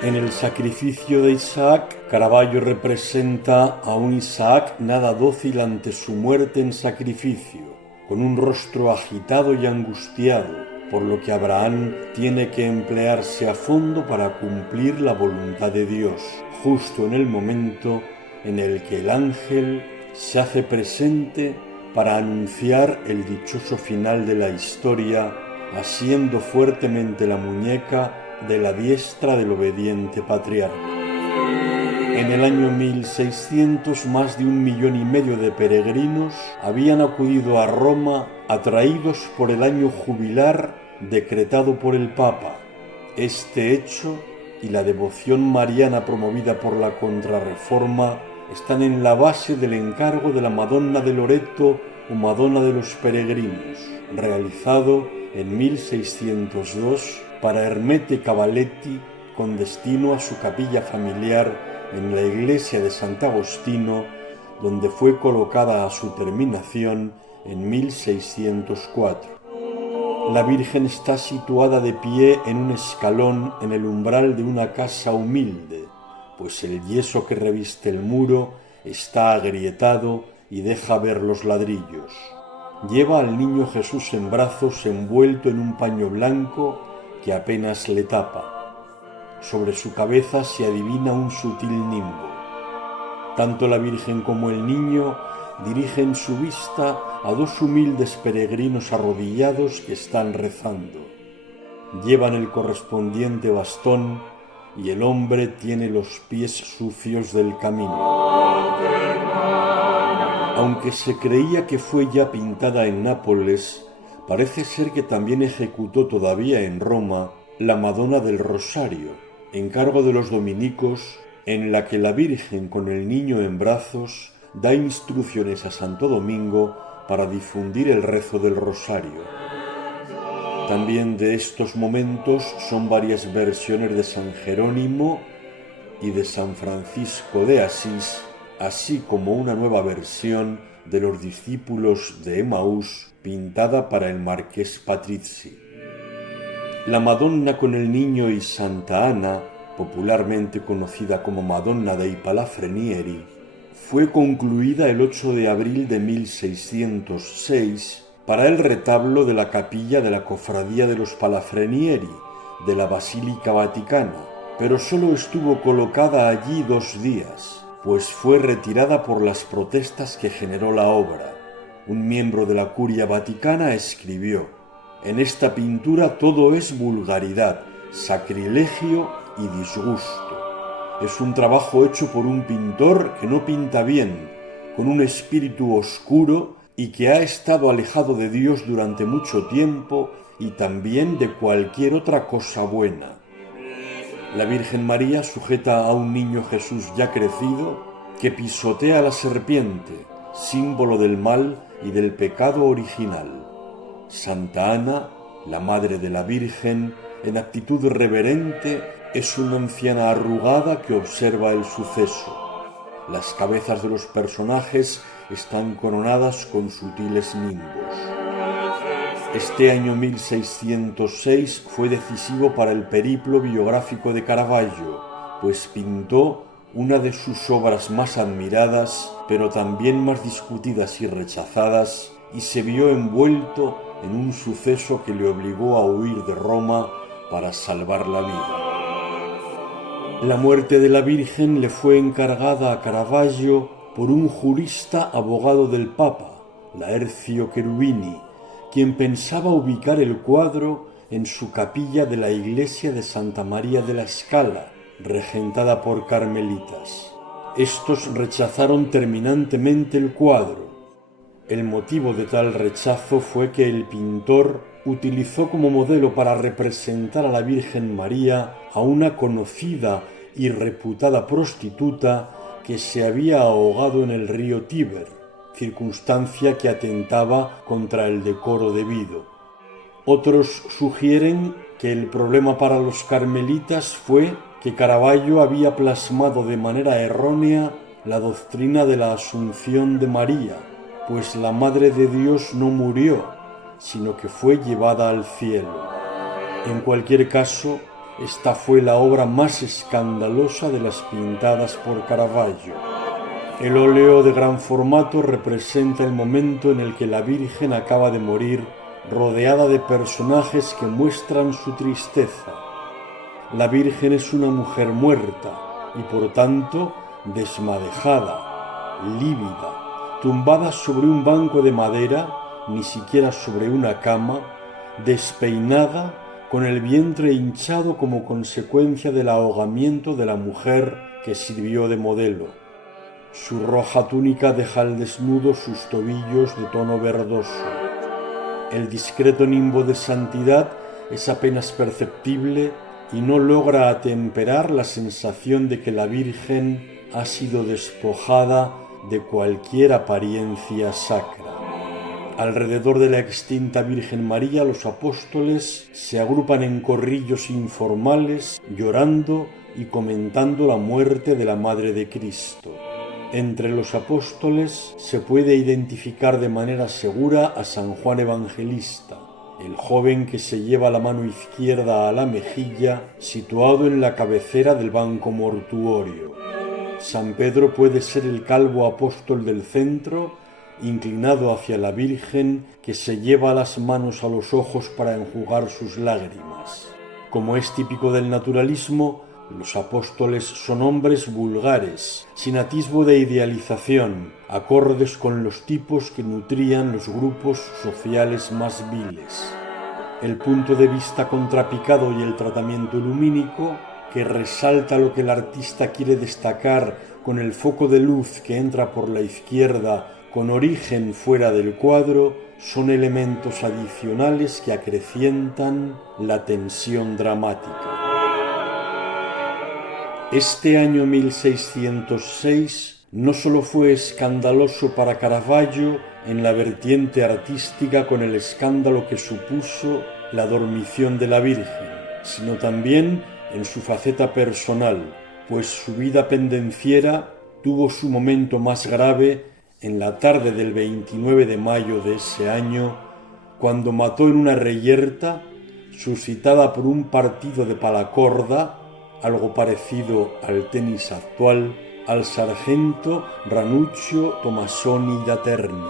En el sacrificio de Isaac, Caravaggio representa a un Isaac nada dócil ante su muerte en sacrificio, con un rostro agitado y angustiado, por lo que Abraham tiene que emplearse a fondo para cumplir la voluntad de Dios, justo en el momento en el que el ángel se hace presente para anunciar el dichoso final de la historia, asiendo fuertemente la muñeca de la diestra del obediente patriarca. En el año 1600, más de 1,5 millones de peregrinos habían acudido a Roma atraídos por el año jubilar decretado por el Papa. Este hecho y la devoción mariana promovida por la Contrarreforma están en la base del encargo de la Madonna de Loreto o Madonna de los Peregrinos, realizado en 1602 para Ermete Cavaletti con destino a su capilla familiar en la iglesia de Sant'Agostino, donde fue colocada a su terminación en 1604. La Virgen está situada de pie en un escalón en el umbral de una casa humilde, pues el yeso que reviste el muro está agrietado y deja ver los ladrillos. Lleva al niño Jesús en brazos envuelto en un paño blanco que apenas le tapa. Sobre su cabeza se adivina un sutil nimbo. Tanto la Virgen como el niño dirigen su vista a dos humildes peregrinos arrodillados que están rezando. Llevan el correspondiente bastón y el hombre tiene los pies sucios del camino. Aunque se creía que fue ya pintada en Nápoles, parece ser que también ejecutó todavía en Roma la Madonna del Rosario, encargo de los dominicos, en la que la Virgen con el niño en brazos da instrucciones a Santo Domingo para difundir el rezo del Rosario. También de estos momentos son varias versiones de San Jerónimo y de San Francisco de Asís, así como una nueva versión de los discípulos de Emaús pintada para el marqués Patrizzi. La Madonna con el niño y Santa Ana, popularmente conocida como Madonna dei Palafrenieri, fue concluida el 8 de abril de 1606 para el retablo de la capilla de la Cofradía de los Palafrenieri de la Basílica Vaticana, pero solo estuvo colocada allí 2 días, pues fue retirada por las protestas que generó la obra. Un miembro de la Curia Vaticana escribió: «En esta pintura todo es vulgaridad, sacrilegio y disgusto. Es un trabajo hecho por un pintor que no pinta bien, con un espíritu oscuro y que ha estado alejado de Dios durante mucho tiempo y también de cualquier otra cosa buena». La Virgen María sujeta a un niño Jesús ya crecido que pisotea a la serpiente, símbolo del mal y del pecado original. Santa Ana, la madre de la Virgen, en actitud reverente, es una anciana arrugada que observa el suceso. Las cabezas de los personajes están coronadas con sutiles nimbos. Este año 1606 fue decisivo para el periplo biográfico de Caravaggio, pues pintó una de sus obras más admiradas, pero también más discutidas y rechazadas, y se vio envuelto en un suceso que le obligó a huir de Roma para salvar la vida. La muerte de la Virgen le fue encargada a Caravaggio por un jurista abogado del Papa, Laercio Cherubini, quien pensaba ubicar el cuadro en su capilla de la iglesia de Santa María de la Scala, regentada por carmelitas. Estos rechazaron terminantemente el cuadro. El motivo de tal rechazo fue que el pintor utilizó como modelo para representar a la Virgen María a una conocida y reputada prostituta que se había ahogado en el río Tíber, circunstancia que atentaba contra el decoro debido. Otros sugieren que el problema para los carmelitas fue que Caravaggio había plasmado de manera errónea la doctrina de la Asunción de María, pues la Madre de Dios no murió, sino que fue llevada al cielo. En cualquier caso, esta fue la obra más escandalosa de las pintadas por Caravaggio. El óleo de gran formato representa el momento en el que la Virgen acaba de morir, rodeada de personajes que muestran su tristeza. La Virgen es una mujer muerta y por tanto desmadejada, lívida, tumbada sobre un banco de madera, ni siquiera sobre una cama, despeinada, con el vientre hinchado como consecuencia del ahogamiento de la mujer que sirvió de modelo. Su roja túnica deja al desnudo sus tobillos de tono verdoso. El discreto nimbo de santidad es apenas perceptible y no logra atemperar la sensación de que la Virgen ha sido despojada de cualquier apariencia sacra. Alrededor de la extinta Virgen María, los apóstoles se agrupan en corrillos informales, llorando y comentando la muerte de la Madre de Cristo. Entre los apóstoles se puede identificar de manera segura a San Juan Evangelista, el joven que se lleva la mano izquierda a la mejilla, situado en la cabecera del banco mortuorio. San Pedro puede ser el calvo apóstol del centro, inclinado hacia la Virgen, que se lleva las manos a los ojos para enjugar sus lágrimas. Como es típico del naturalismo, los apóstoles son hombres vulgares, sin atisbo de idealización, acordes con los tipos que nutrían los grupos sociales más viles. El punto de vista contrapicado y el tratamiento lumínico, que resalta lo que el artista quiere destacar con el foco de luz que entra por la izquierda con origen fuera del cuadro, son elementos adicionales que acrecientan la tensión dramática. Este año 1606 no solo fue escandaloso para Caravaggio en la vertiente artística con el escándalo que supuso la dormición de la Virgen, sino también en su faceta personal, pues su vida pendenciera tuvo su momento más grave en la tarde del 29 de mayo de ese año, cuando mató en una reyerta, suscitada por un partido de palacorda, algo parecido al tenis actual, al sargento Ranuccio Tommasoni da Terni.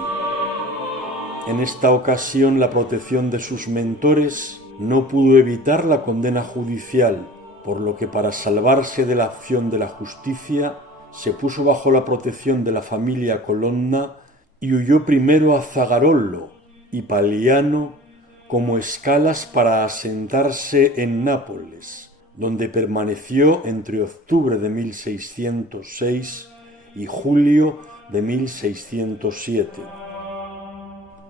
En esta ocasión la protección de sus mentores no pudo evitar la condena judicial, por lo que para salvarse de la acción de la justicia se puso bajo la protección de la familia Colonna y huyó primero a Zagarollo y Paliano como escalas para asentarse en Nápoles, donde permaneció entre octubre de 1606 y julio de 1607.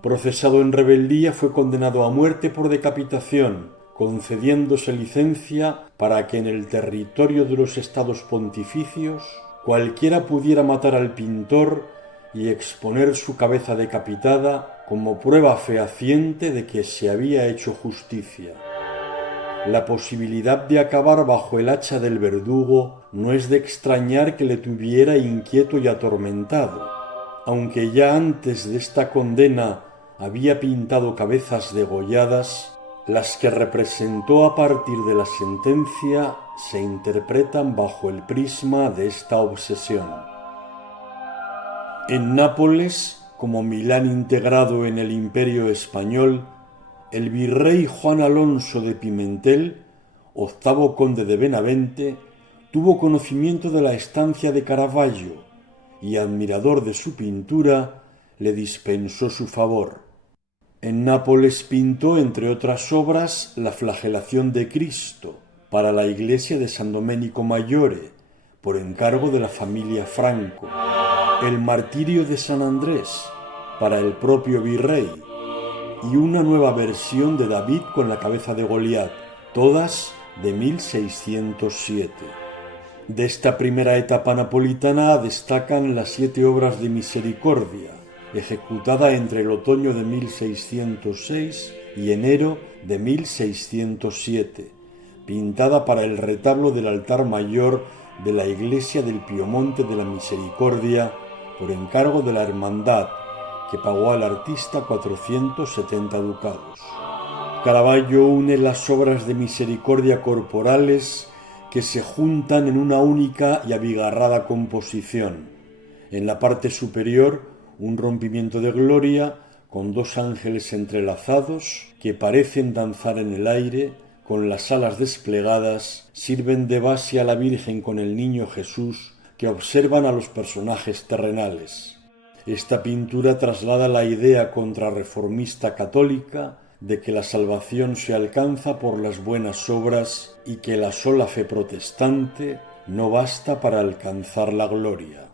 Procesado en rebeldía, fue condenado a muerte por decapitación, concediéndose licencia para que en el territorio de los estados pontificios cualquiera pudiera matar al pintor y exponer su cabeza decapitada como prueba fehaciente de que se había hecho justicia. La posibilidad de acabar bajo el hacha del verdugo no es de extrañar que le tuviera inquieto y atormentado, aunque ya antes de esta condena había pintado cabezas degolladas. Las que representó a partir de la sentencia se interpretan bajo el prisma de esta obsesión. En Nápoles, como Milán integrado en el Imperio español, el virrey Juan Alonso de Pimentel, octavo conde de Benavente, tuvo conocimiento de la estancia de Caravaggio y, admirador de su pintura, le dispensó su favor. En Nápoles pintó, entre otras obras, la Flagelación de Cristo para la iglesia de San Domenico Maggiore, por encargo de la familia Franco, el Martirio de San Andrés para el propio virrey y una nueva versión de David con la cabeza de Goliat, todas de 1607. De esta primera etapa napolitana destacan las 7 obras de misericordia, ejecutada entre el otoño de 1606 y enero de 1607, pintada para el retablo del altar mayor de la iglesia del Piemonte de la Misericordia por encargo de la hermandad, que pagó al artista 470 ducados. Caravaggio une las obras de misericordia corporales que se juntan en una única y abigarrada composición. En la parte superior, un rompimiento de gloria con 2 ángeles entrelazados que parecen danzar en el aire, con las alas desplegadas, sirven de base a la Virgen con el Niño Jesús que observan a los personajes terrenales. Esta pintura traslada la idea contrarreformista católica de que la salvación se alcanza por las buenas obras y que la sola fe protestante no basta para alcanzar la gloria.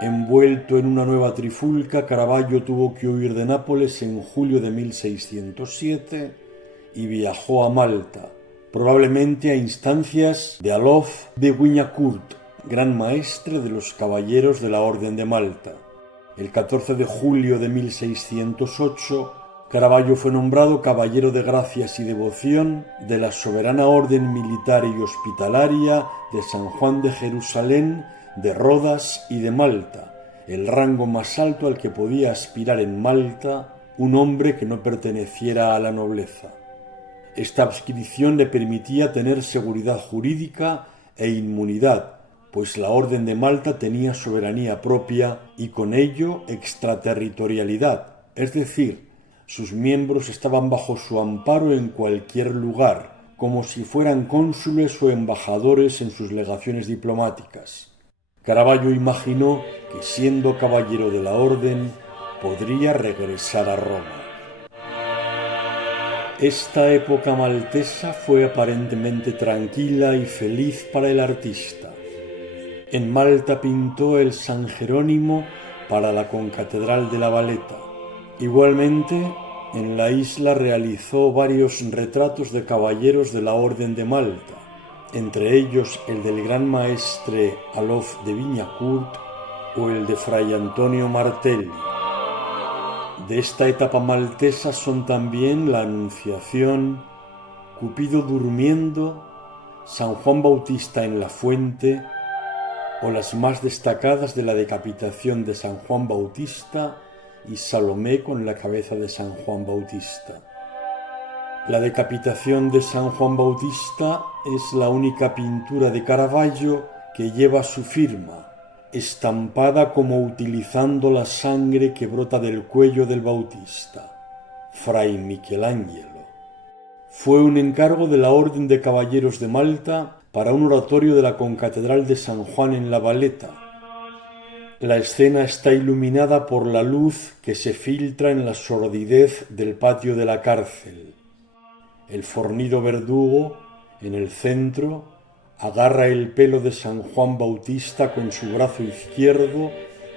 Envuelto en una nueva trifulca, Caravaggio tuvo que huir de Nápoles en julio de 1607 y viajó a Malta, probablemente a instancias de Alof de Wynyackurt, gran maestre de los caballeros de la Orden de Malta. El 14 de julio de 1608, Caravaggio fue nombrado Caballero de Gracias y Devoción de la Soberana Orden Militar y Hospitalaria de San Juan de Jerusalén, de Rodas y de Malta, el rango más alto al que podía aspirar en Malta un hombre que no perteneciera a la nobleza. Esta adscripción le permitía tener seguridad jurídica e inmunidad, pues la Orden de Malta tenía soberanía propia y con ello extraterritorialidad, es decir, sus miembros estaban bajo su amparo en cualquier lugar, como si fueran cónsules o embajadores en sus legaciones diplomáticas. Caravaggio imaginó que, siendo caballero de la Orden, podría regresar a Roma. Esta época maltesa fue aparentemente tranquila y feliz para el artista. En Malta pintó el San Jerónimo para la concatedral de La Valeta. Igualmente, en la isla realizó varios retratos de caballeros de la Orden de Malta, entre ellos el del gran maestre Alof de Viñacourt o el de Fray Antonio Martelli. De esta etapa maltesa son también la Anunciación, Cupido durmiendo, San Juan Bautista en la fuente, o las más destacadas de la decapitación de San Juan Bautista y Salomé con la cabeza de San Juan Bautista. La decapitación de San Juan Bautista es la única pintura de Caravaggio que lleva su firma, estampada como utilizando la sangre que brota del cuello del Bautista, Fray Michelangelo. Fue un encargo de la Orden de Caballeros de Malta para un oratorio de la concatedral de San Juan en La Valeta. La escena está iluminada por la luz que se filtra en la sordidez del patio de la cárcel. El fornido verdugo, en el centro, agarra el pelo de San Juan Bautista con su brazo izquierdo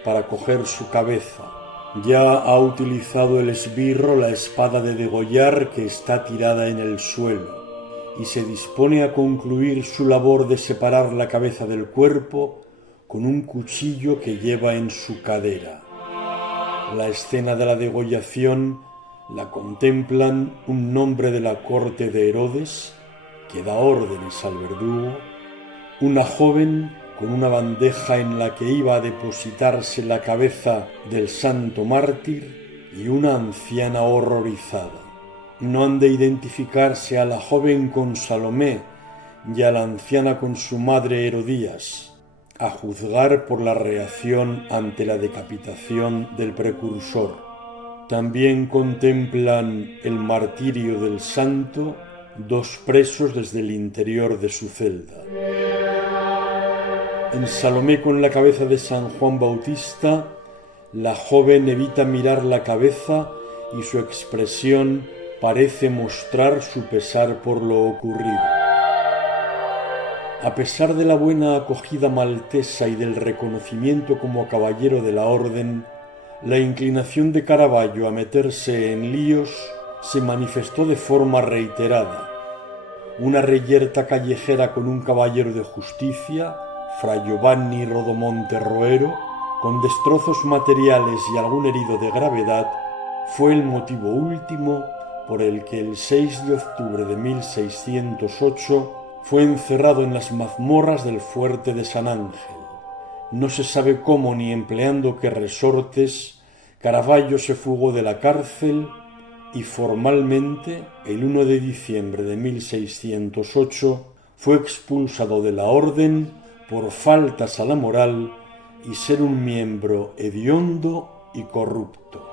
para coger su cabeza. Ya ha utilizado el esbirro la espada de degollar que está tirada en el suelo y se dispone a concluir su labor de separar la cabeza del cuerpo con un cuchillo que lleva en su cadera. La escena de la degollación la contemplan un hombre de la corte de Herodes que da órdenes al verdugo, una joven con una bandeja en la que iba a depositarse la cabeza del santo mártir y una anciana horrorizada. No han de identificarse a la joven con Salomé y a la anciana con su madre Herodías, a juzgar por la reacción ante la decapitación del precursor. También contemplan el martirio del santo dos presos desde el interior de su celda. En Salomé con la cabeza de San Juan Bautista, la joven evita mirar la cabeza y su expresión parece mostrar su pesar por lo ocurrido. A pesar de la buena acogida maltesa y del reconocimiento como caballero de la Orden, la inclinación de Caravaggio a meterse en líos se manifestó de forma reiterada. Una reyerta callejera con un caballero de justicia, Fray Giovanni Rodomonte Roero, con destrozos materiales y algún herido de gravedad, fue el motivo último por el que el 6 de octubre de 1608 fue encerrado en las mazmorras del fuerte de San Ángel. No se sabe cómo ni empleando qué resortes, Caravaggio se fugó de la cárcel y formalmente, el 1 de diciembre de 1608, fue expulsado de la Orden por faltas a la moral y ser un miembro hediondo y corrupto.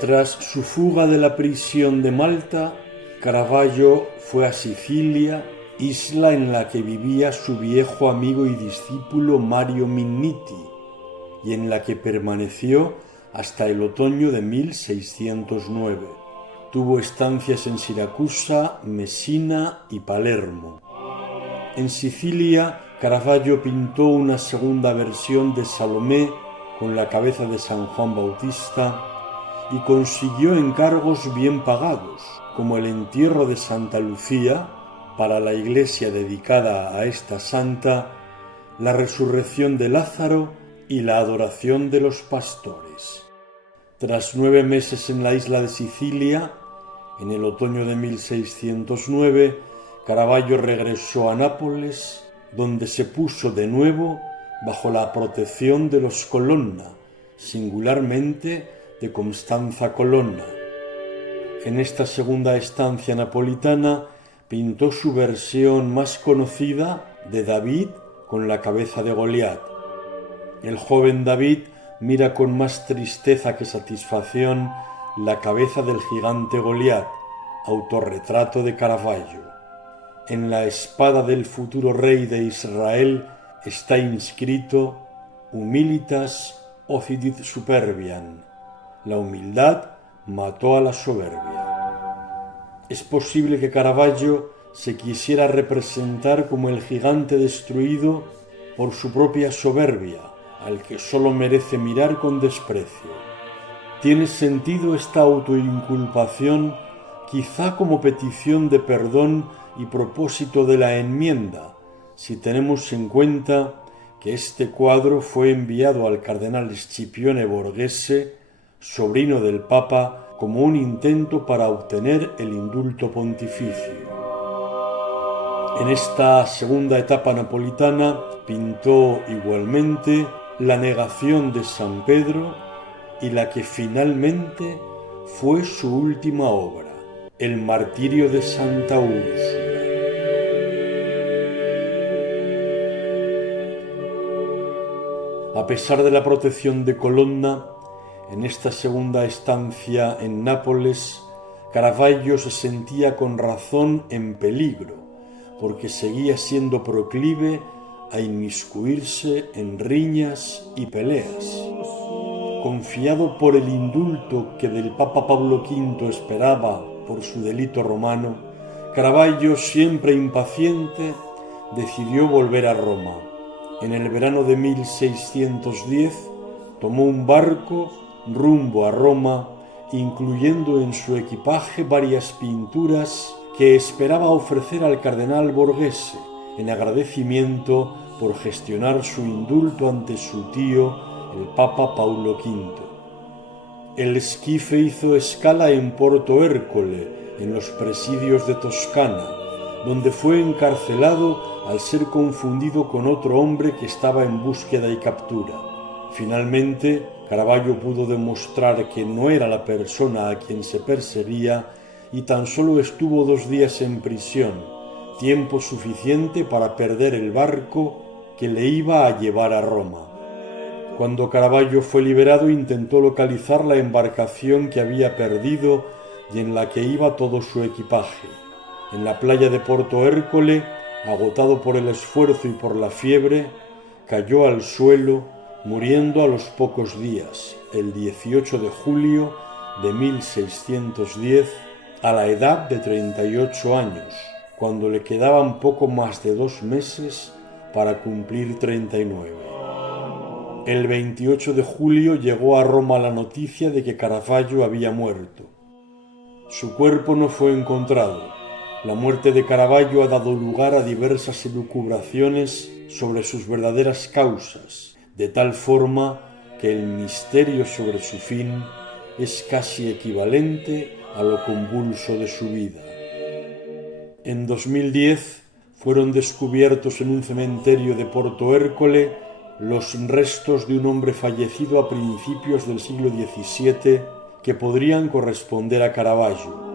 Tras su fuga de la prisión de Malta, Caravaggio fue a Sicilia, isla en la que vivía su viejo amigo y discípulo Mario Minniti, y en la que permaneció hasta el otoño de 1609. Tuvo estancias en Siracusa, Mesina y Palermo. En Sicilia, Caravaggio pintó una segunda versión de Salomé con la cabeza de San Juan Bautista y consiguió encargos bien pagados, como el entierro de Santa Lucía, para la iglesia dedicada a esta santa, la resurrección de Lázaro y la adoración de los pastores. Tras 9 meses en la isla de Sicilia, en el otoño de 1609, Caravaggio regresó a Nápoles, donde se puso de nuevo bajo la protección de los Colonna, singularmente de Constanza Colonna. En esta segunda estancia napolitana pintó su versión más conocida de David con la cabeza de Goliat. El joven David mira con más tristeza que satisfacción la cabeza del gigante Goliat, autorretrato de Caravaggio. En la espada del futuro rey de Israel está inscrito Humilitas occidit superbiam. La humildad mató a la soberbia. Es posible que Caravaggio se quisiera representar como el gigante destruido por su propia soberbia, al que solo merece mirar con desprecio. Tiene sentido esta autoinculpación, quizá como petición de perdón y propósito de la enmienda, si tenemos en cuenta que este cuadro fue enviado al cardenal Scipione Borghese, sobrino del Papa, como un intento para obtener el indulto pontificio. En esta segunda etapa napolitana pintó igualmente la negación de San Pedro y la que finalmente fue su última obra, el martirio de Santa Úrsula. A pesar de la protección de Colonna, en esta segunda estancia en Nápoles, Caravaggio se sentía con razón en peligro, porque seguía siendo proclive a inmiscuirse en riñas y peleas. Confiado por el indulto que del Papa Pablo V esperaba por su delito romano, Caravaggio, siempre impaciente, decidió volver a Roma. En el verano de 1610 tomó un barco rumbo a Roma, incluyendo en su equipaje varias pinturas que esperaba ofrecer al cardenal Borghese en agradecimiento por gestionar su indulto ante su tío, el Papa Paulo V. El esquife hizo escala en Porto Ercole, en los presidios de Toscana, donde fue encarcelado al ser confundido con otro hombre que estaba en búsqueda y captura. Finalmente, Caravaggio pudo demostrar que no era la persona a quien se perseguía y tan solo estuvo 2 días en prisión, tiempo suficiente para perder el barco que le iba a llevar a Roma. Cuando Caravaggio fue liberado, intentó localizar la embarcación que había perdido y en la que iba todo su equipaje. En la playa de Porto Ercole, agotado por el esfuerzo y por la fiebre, cayó al suelo, muriendo a los pocos días, el 18 de julio de 1610, a la edad de 38 años, cuando le quedaban poco más de 2 meses para cumplir 39. El 28 de julio llegó a Roma la noticia de que Caravaggio había muerto. Su cuerpo no fue encontrado. La muerte de Caravaggio ha dado lugar a diversas elucubraciones sobre sus verdaderas causas, de tal forma que el misterio sobre su fin es casi equivalente a lo convulso de su vida. En 2010 fueron descubiertos en un cementerio de Porto Ercole los restos de un hombre fallecido a principios del siglo XVII que podrían corresponder a Caravaggio.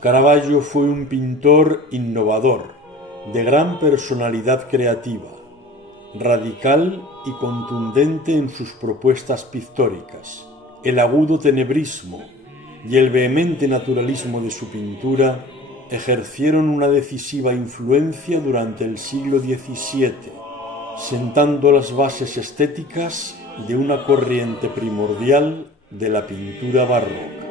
Caravaggio fue un pintor innovador, de gran personalidad creativa, radical y contundente en sus propuestas pictóricas. El agudo tenebrismo y el vehemente naturalismo de su pintura ejercieron una decisiva influencia durante el siglo XVII, sentando las bases estéticas de una corriente primordial de la pintura barroca.